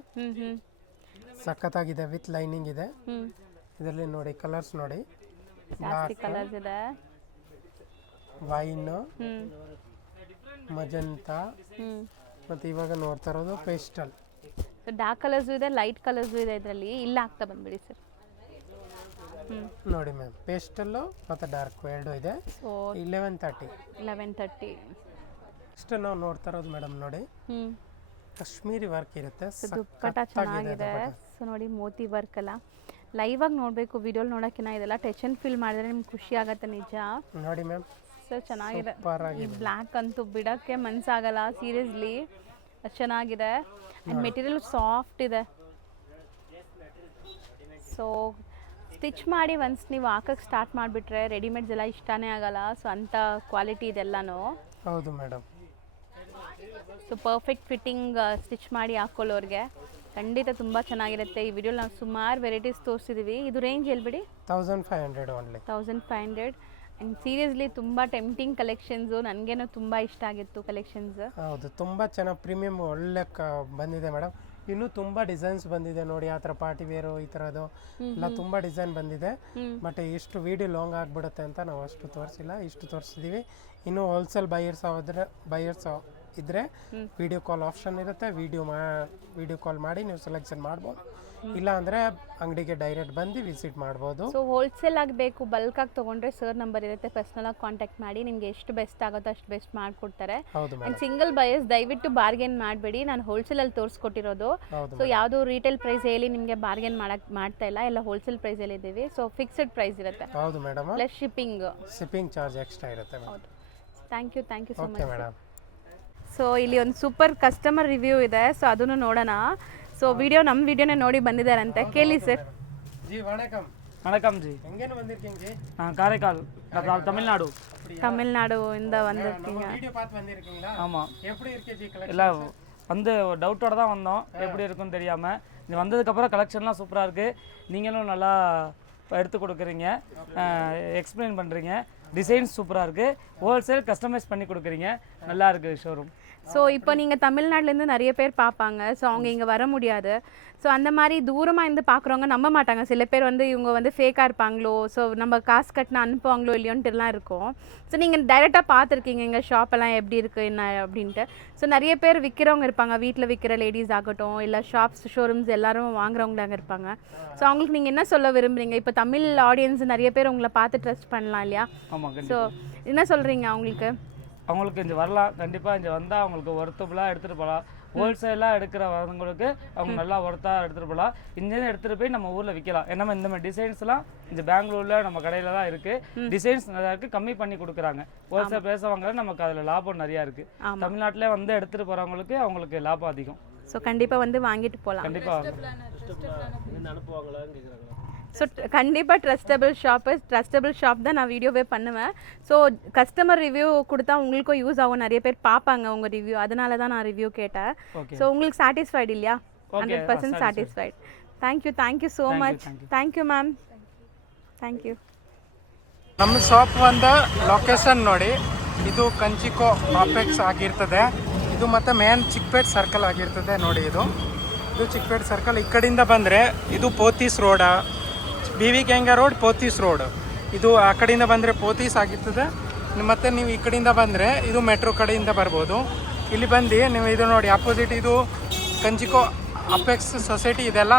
ಸಖತ್ತಾಗಿದೆ, ವಿತ್ ಲೈನಿಂಗ್ ಇದೆ. ಇದರಲ್ಲಿ ನೋಡಿ ಕಲರ್ಸ್ ನೋಡಿ. ಜಾಸ್ತಿ ಕಲರ್ಸ್ ಇದೆ. ವೈನ್, ಮಜಂತಾ, ಮತ್ತೆ ಇವಾಗ ನೋಡ್ತಾ ಇರೋದು ಪೇಸ್ಟಲ್. ಡಾರ್ಕ್ ಕಲರ್ಸ್ ಇದೆ, ಲೈಟ್ ಕಲರ್ಸ್ ಇದೆ. ಇದರಲ್ಲಿ ಇಲ್ಲ ಆಗ್ತಾ ಬಂದ್ಬಿಡಿ ಸರ್. ನೋಡಿ ಮ್ಯಾಮ್, ಪೇಸ್ಟಲ್ ಮತ್ತೆ ಡಾರ್ಕ್ ಎರಡು ಇದೆ. 1130. ನೆಕ್ಸ್ಟ್ ಇಷ್ಟು ನಾವು ನೋಡ್ತಾ ಇರೋದು ಮೇಡಮ್ ನೋಡಿ. ಕಾಶ್ಮೀರಿ ವರ್ಕ್ ಇರುತ್ತೆ, ದುಪ್ಪಟ್ಟ ಚೆನ್ನಾಗಿದೆ. ಸೊ ನೋಡಿ ಮೋತಿ ವರ್ಕ್ ಅಲ್ಲ, ಲೈವ್ ಆಗಿ ನೋಡಬೇಕು, ವಿಡಿಯೋಲಿ ನೋಡೋಕ್ಕಿಂತ ಇದೆಲ್ಲ ಟಚ್ ಆ್ಯಂಡ್ ಫೀಲ್ ಮಾಡಿದ್ರೆ ನಿಮ್ಗೆ ಖುಷಿ ಆಗುತ್ತೆ ನಿಜ. ನೋಡಿ ಮ್ಯಾಮ್ ಸೊ ಚೆನ್ನಾಗಿದೆ. ಈ ಬ್ಲ್ಯಾಕ್ ಅಂತೂ ಬಿಡೋಕ್ಕೆ ಮನಸ್ಸಾಗಲ್ಲ ಸೀರಿಯಸ್ಲಿ, ಅಷ್ಟು ಚೆನ್ನಾಗಿದೆ. ಆ್ಯಂಡ್ ಮೆಟೀರಿಯಲ್ ಸಾಫ್ಟ್ ಇದೆ. ಸೊ ಸ್ಟಿಚ್ ಮಾಡಿ ಒನ್ಸ್ ನೀವು ಹಾಕಕ್ಕೆ ಸ್ಟಾರ್ಟ್ ಮಾಡಿಬಿಟ್ರೆ ರೆಡಿಮೇಡ್ಸ್ ಎಲ್ಲ ಇಷ್ಟನೇ ಆಗಲ್ಲ. ಸೊ ಅಂಥ ಕ್ವಾಲಿಟಿ ಇದೆಲ್ಲನೂ. ಹೌದು madam. So perfect fitting stitch ಮಾಡಿ ಹಾಕ್ಕೊಳ್ಳೋರಿಗೆ ಖಂಡಿತ ತುಂಬ ಚೆನ್ನಾಗಿರುತ್ತೆ. ಈ ವಿಡಿಯೋಲಿ ನಾವು ಸುಮಾರು ವೆರೈಟೀಸ್ ತೋರಿಸಿದ್ದೀವಿ. ಇದು ರೇಂಜ್ ಹೇಳ್ಬಿಡಿ. 1500 ಓನ್ಲಿ. 1500. ಆ್ಯಂಡ್ ಸೀರಿಯಸ್ಲಿ ತುಂಬ ಟೆಂಪ್ಟಿಂಗ್ ಕಲೆಕ್ಷನ್ಸು, ನನಗೇನೋ ತುಂಬ ಇಷ್ಟ ಆಗಿತ್ತು ಕಲೆಕ್ಷನ್ಸ್. ಹೌದು, ತುಂಬ ಚೆನ್ನಾಗಿ ಪ್ರೀಮಿಯಮ್ ಒಳ್ಳೆ ಬಂದಿದೆ ಮೇಡಮ್. ಇನ್ನೂ ತುಂಬ ಡಿಸೈನ್ಸ್ ಬಂದಿದೆ ನೋಡಿ, ಆ ಥರ ಪಾರ್ಟಿ ವೇರು ಈ ಥರದ್ದು ಎಲ್ಲ ತುಂಬ ಡಿಸೈನ್ ಬಂದಿದೆ. ಬಟ್ ಇಷ್ಟು ವಿಡಿಯೋ ಲಾಂಗ್ ಆಗಿಬಿಡುತ್ತೆ ಅಂತ ನಾವು ಅಷ್ಟು ತೋರಿಸಿಲ್ಲ, ಇಷ್ಟು ತೋರಿಸಿದ್ದೀವಿ. ಇನ್ನು ಹೋಲ್ಸೇಲ್ ಬೈಯರ್ಸ್ ಇದ್ದರೆ ವಿಡಿಯೋ ಕಾಲ್ ಆಪ್ಷನ್ ಇರುತ್ತೆ. ವಿಡಿಯೋ ಕಾಲ್ ಮಾಡಿ ನೀವು ಸೆಲೆಕ್ಷನ್ ಮಾಡ್ಬೋದು. ಇಲ್ಲ ಅಂದರೆ ಅಂಗಡಿಗೆ ಡೈರೆಕ್ಟ್ ಬಂದು ವಿಸಿಟ್ ಮಾಡ್ಬೋದು. ಸೊ ಹೋಲ್ಸೇಲ್ ಆಗಬೇಕು, ಬಲ್ಕಾಗಿ ತೊಗೊಂಡ್ರೆ ಸರ್ ನಂಬರ್ ಇರುತ್ತೆ, ಪರ್ಸ್ನಲಾಗಿ ಕಾಂಟ್ಯಾಕ್ಟ್ ಮಾಡಿ ನಿಮಗೆ ಎಷ್ಟು ಬೆಸ್ಟ್ ಆಗುತ್ತೋ ಅಷ್ಟು ಬೆಸ್ಟ್ ಮಾಡಿಕೊಡ್ತಾರೆ. ಆ್ಯಂಡ್ ಸಿಂಗಲ್ ಬಯರ್ಸ್ ದಯವಿಟ್ಟು ಬಾರ್ಗೇನ್ ಮಾಡಬೇಡಿ. ನಾನು ಹೋಲ್ಸೇಲಲ್ಲಿ ತೋರಿಸ್ಕೊಟ್ಟಿರೋದು. ಸೊ ಯಾವುದು ರೀಟೇಲ್ ಪ್ರೈಸ್ ಹೇಳಿ ನಿಮಗೆ ಬಾರ್ಗೇನ್ ಮಾಡ್ತಾ ಇಲ್ಲ, ಎಲ್ಲ ಹೋಲ್ಸೇಲ್ ಪ್ರೈಸಲ್ಲಿ ಇದ್ದೀವಿ. ಸೊ ಫಿಕ್ಸ್ಡ್ ಪ್ರೈಸ್ ಇರುತ್ತೆ. ಹೌದು madam. Plus shipping charge extra ಇರುತ್ತೆ. ಹೌದು. Thank you so much madam. So ಇಲ್ಲಿ ಒಂದು ಸೂಪರ್ ಕಸ್ಟಮರ್ ರಿವ್ಯೂ ಇದೆ, ಸೊ ಅದನ್ನು ನೋಡೋಣ. ಸೊ ನಮ್ಮ ವಿಡಿಯೋನೇ ನೋಡಿ ಬಂದಿದ್ದಾರಂತೆ, ಕೇಳಿ ಸರ್. ஜி வணக்கம். வணக்கம் ஜி. எங்கேன்னு வந்திருக்கீங்க ஜி? நான் காரைக்கால், தமிழ்நாடு. தமிழ்நாடுಇಂದ வந்திருக்கீங்க. வீடியோ பார்த்து வந்திருக்கீங்களா? ஆமாம். எப்படி இருக்கு ஜி கலெக்ஷன்? எல்லாம் வந்து டவுட்டோட தான் வந்தோம், எப்படி இருக்குன்னு தெரியாமல். இது வந்ததுக்கப்புறம் கலெக்ஷன்லாம் சூப்பராக இருக்குது. நீங்களும் நல்லா எடுத்து கொடுக்குறீங்க, எக்ஸ்பிளைன் பண்ணுறீங்க, டிசைன்ஸ் சூப்பராக இருக்குது, ஹோல்சேல் கஸ்டமைஸ் பண்ணி கொடுக்குறீங்க, நல்லா இருக்குது ஷோரூம். ஸோ இப்போ நீங்கள் தமிழ்நாட்டிலேருந்து நிறைய பேர் பார்ப்பாங்க. ஸோ அவங்க இங்கே வர முடியாது. ஸோ அந்த மாதிரி தூரமாக இருந்து பார்க்குறவங்க நம்ப மாட்டாங்க. சில பேர் வந்து இவங்க வந்து ஃபேக்காக இருப்பாங்களோ, ஸோ நம்ம காசு கட்டினா அனுப்புவாங்களோ இல்லையோன்ட்டுலாம் இருக்கும். ஸோ நீங்கள் டைரெக்டாக பார்த்துருக்கீங்க எங்கள் ஷாப்பெல்லாம் எப்படி இருக்குது என்ன அப்படின்ட்டு. ஸோ நிறைய பேர் விற்கிறவங்க இருப்பாங்க, வீட்டில் விற்கிற லேடிஸ் ஆகட்டும், இல்லை ஷோரூம்ஸ் எல்லாரும் வாங்குறவங்களாக இருப்பாங்க. ஸோ அவங்களுக்கு நீங்கள் என்ன சொல்ல விரும்புகிறீங்க? இப்போ தமிழ் ஆடியன்ஸ் நிறைய பேர் உங்களை பார்த்து ட்ரஸ்ட் பண்ணலாம் இல்லையா? ஸோ என்ன சொல்கிறீங்க அவங்களுக்கு இங்கே வரலாம், கண்டிப்பாக இங்கே வந்தால் அவங்களுக்கு ஒர்த்தபுளாக எடுத்துகிட்டு போகலாம். ஹோல்சேலாக எடுக்கிறவங்களுக்கு அவங்க நல்லா ஒர்த்தாக எடுத்துகிட்டு போகலாம். இங்கேருந்து எடுத்துகிட்டு போய் நம்ம ஊரில் விற்கலாம். ஏன்னா இந்த மாதிரி டிசைன்ஸ்லாம் இந்த பெங்களூரில் நம்ம கடையில் தான் இருக்குது. டிசைன்ஸ் நிறையா இருக்குது, கம்மி பண்ணி கொடுக்குறாங்க. ஹோல்சேல் பேசுவாங்க, நமக்கு அதில் லாபம் நிறையா இருக்குது. தமிழ்நாட்டிலே வந்து எடுத்துகிட்டு போகிறவங்களுக்கு அவங்களுக்கு லாபம் அதிகம். ஸோ கண்டிப்பாக வந்து வாங்கிட்டு போகலாம். கண்டிப்பாக அனுப்புவாங்களான்னு கேட்குறாங்க. ஸோ கண்டிப்பாக ட்ரஸ்டபிள் ஷாப் தான் நான் வீடியோவே பண்ணுவேன். ஸோ கஸ்டமர் ரிவ்யூ கொடுத்தா உங்களுக்கும் யூஸ் ஆகும், நிறைய பேர் பார்ப்பாங்க உங்கள் ரிவ்யூ, அதனால தான் நான் ரிவ்யூ கேட்டேன். ஸோ உங்களுக்கு சாட்டிஸ்ஃபைடு இல்லையா? 100% satisfied. Thank you so much. Thank you ma'am, thank you. ನಮ್ಮ ಶಾಪ್ ಒಂದು ಲೊಕೇಶನ್ ನೋಡಿ, ಇದು ಕಂಚಿಕೋ ಕಾಂಪ್ಲೆಕ್ಸ್ ಆಗಿರ್ತದೆ. ಇದು ಮತ್ತು ಮೇನ್ ಚಿಕ್ಕಪೇಟೆ ಸರ್ಕಲ್ ಆಗಿರ್ತದೆ ನೋಡಿ. ಇದು ಚಿಕ್ಕಪೇಟೆ ಸರ್ಕಲ್. ಈ ಕಡೆಯಿಂದ ಬಂದರೆ ಇದು Pothys road, BV Kenga road, Pothys road. ಇದು ಆ ಕಡೆಯಿಂದ ಬಂದರೆ ಪೋತೀಸ್ ಆಗಿರ್ತದೆ. ಮತ್ತು ನೀವು ಈ ಕಡೆಯಿಂದ ಬಂದರೆ ಇದು ಮೆಟ್ರೋ ಕಡೆಯಿಂದ ಬರ್ಬೋದು. ಇಲ್ಲಿ ಬಂದು ನೀವು ಇದು ನೋಡಿ, ಅಪೋಸಿಟ್ ಇದು ಕಂಚಿಕೋ ಅಪೆಕ್ಸ್ ಸೊಸೈಟಿ ಇದೆಲ್ಲ,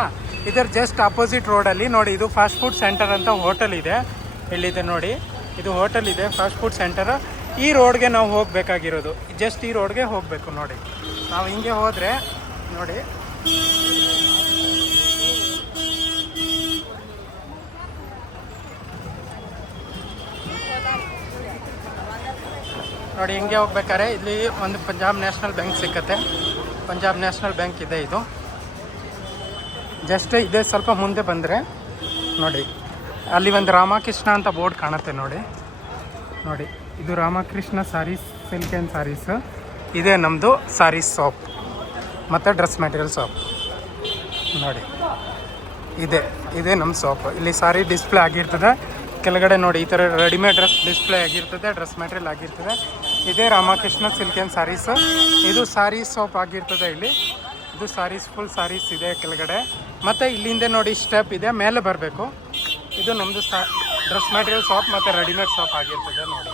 ಇದರ ಜಸ್ಟ್ ಅಪೋಸಿಟ್ ರೋಡಲ್ಲಿ ನೋಡಿ ಇದು ಫಾಸ್ಟ್ ಫುಡ್ ಸೆಂಟರ್ ಅಂತ ಹೋಟೆಲ್ ಇದೆ. ಇಲ್ಲಿದೆ ನೋಡಿ, ಇದು ಹೋಟೆಲ್ ಇದೆ, ಫಾಸ್ಟ್ ಫುಡ್ ಸೆಂಟರ್. ಈ ರೋಡ್ಗೆ ನಾವು ಹೋಗಬೇಕಾಗಿರೋದು, ಜಸ್ಟ್ ಈ ರೋಡ್ಗೆ ಹೋಗಬೇಕು ನೋಡಿ. ನಾವು ಹಿಂಗೆ ಹೋದರೆ ನೋಡಿ, ಹಿಂಗೆ ಹೋಗ್ಬೇಕಾದ್ರೆ ಇಲ್ಲಿ ಒಂದು ಪಂಜಾಬ್ ನ್ಯಾಷನಲ್ ಬ್ಯಾಂಕ್ ಸಿಕ್ಕತ್ತೆ. ಪಂಜಾಬ್ ನ್ಯಾಷನಲ್ ಬ್ಯಾಂಕ್ ಇದೆ. ಇದು ಜಸ್ಟ್ ಇದೆ, ಸ್ವಲ್ಪ ಮುಂದೆ ಬಂದರೆ ನೋಡಿ ಅಲ್ಲಿ ಒಂದು ರಾಮಕೃಷ್ಣ ಅಂತ ಬೋರ್ಡ್ ಕಾಣುತ್ತೆ ನೋಡಿ. ಇದು ರಾಮಕೃಷ್ಣ ಸಾರೀಸ್, ಸಿಲ್ಕ್ ಆ್ಯಂಡ್ ಸಾರೀಸ್. ಇದೇ ನಮ್ಮದು ಸಾರೀಸ್ ಶಾಪ್ ಮತ್ತು ಡ್ರೆಸ್ ಮೆಟೀರಿಯಲ್ ಶಾಪ್ ನೋಡಿ. ಇದೇ ನಮ್ಮ ಶಾಪ್. ಇಲ್ಲಿ ಸಾರಿ ಡಿಸ್ಪ್ಲೇ ಆಗಿರ್ತದೆ. ಕೆಳಗಡೆ ನೋಡಿ ಈ ಥರ ರೆಡಿಮೇಡ್ ಡ್ರೆಸ್ ಡಿಸ್ಪ್ಲೇ ಆಗಿರ್ತದೆ, ಡ್ರೆಸ್ ಮೆಟೀರಿಯಲ್ ಆಗಿರ್ತದೆ. ಇದೇ ರಾಮಕೃಷ್ಣ ಸಿಲ್ಕ್ ಆ್ಯಂಡ್ ಸಾರೀಸ್. ಇದು ಸಾರೀಸ್ ಶಾಪ್ ಆಗಿರ್ತದೆ. ಇದು ಸಾರೀಸ್, ಫುಲ್ ಸಾರೀಸ್ ಇದೆ ಕೆಳಗಡೆ. ಮತ್ತು ಇಲ್ಲಿಂದ ನೋಡಿ ಸ್ಟೆಪ್ ಇದೆ, ಮೇಲೆ ಬರಬೇಕು. ಇದು ನಮ್ಮದು ಡ್ರೆಸ್ ಮೆಟೀರಿಯಲ್ ಶಾಪ್ ಮತ್ತು ರೆಡಿಮೇಡ್ ಶಾಪ್ ಆಗಿರ್ತದೆ ನೋಡಿ.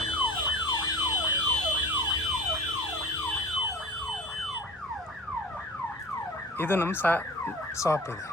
ಇದು ನಮ್ಮ ಶಾಪ್ ಇದೆ.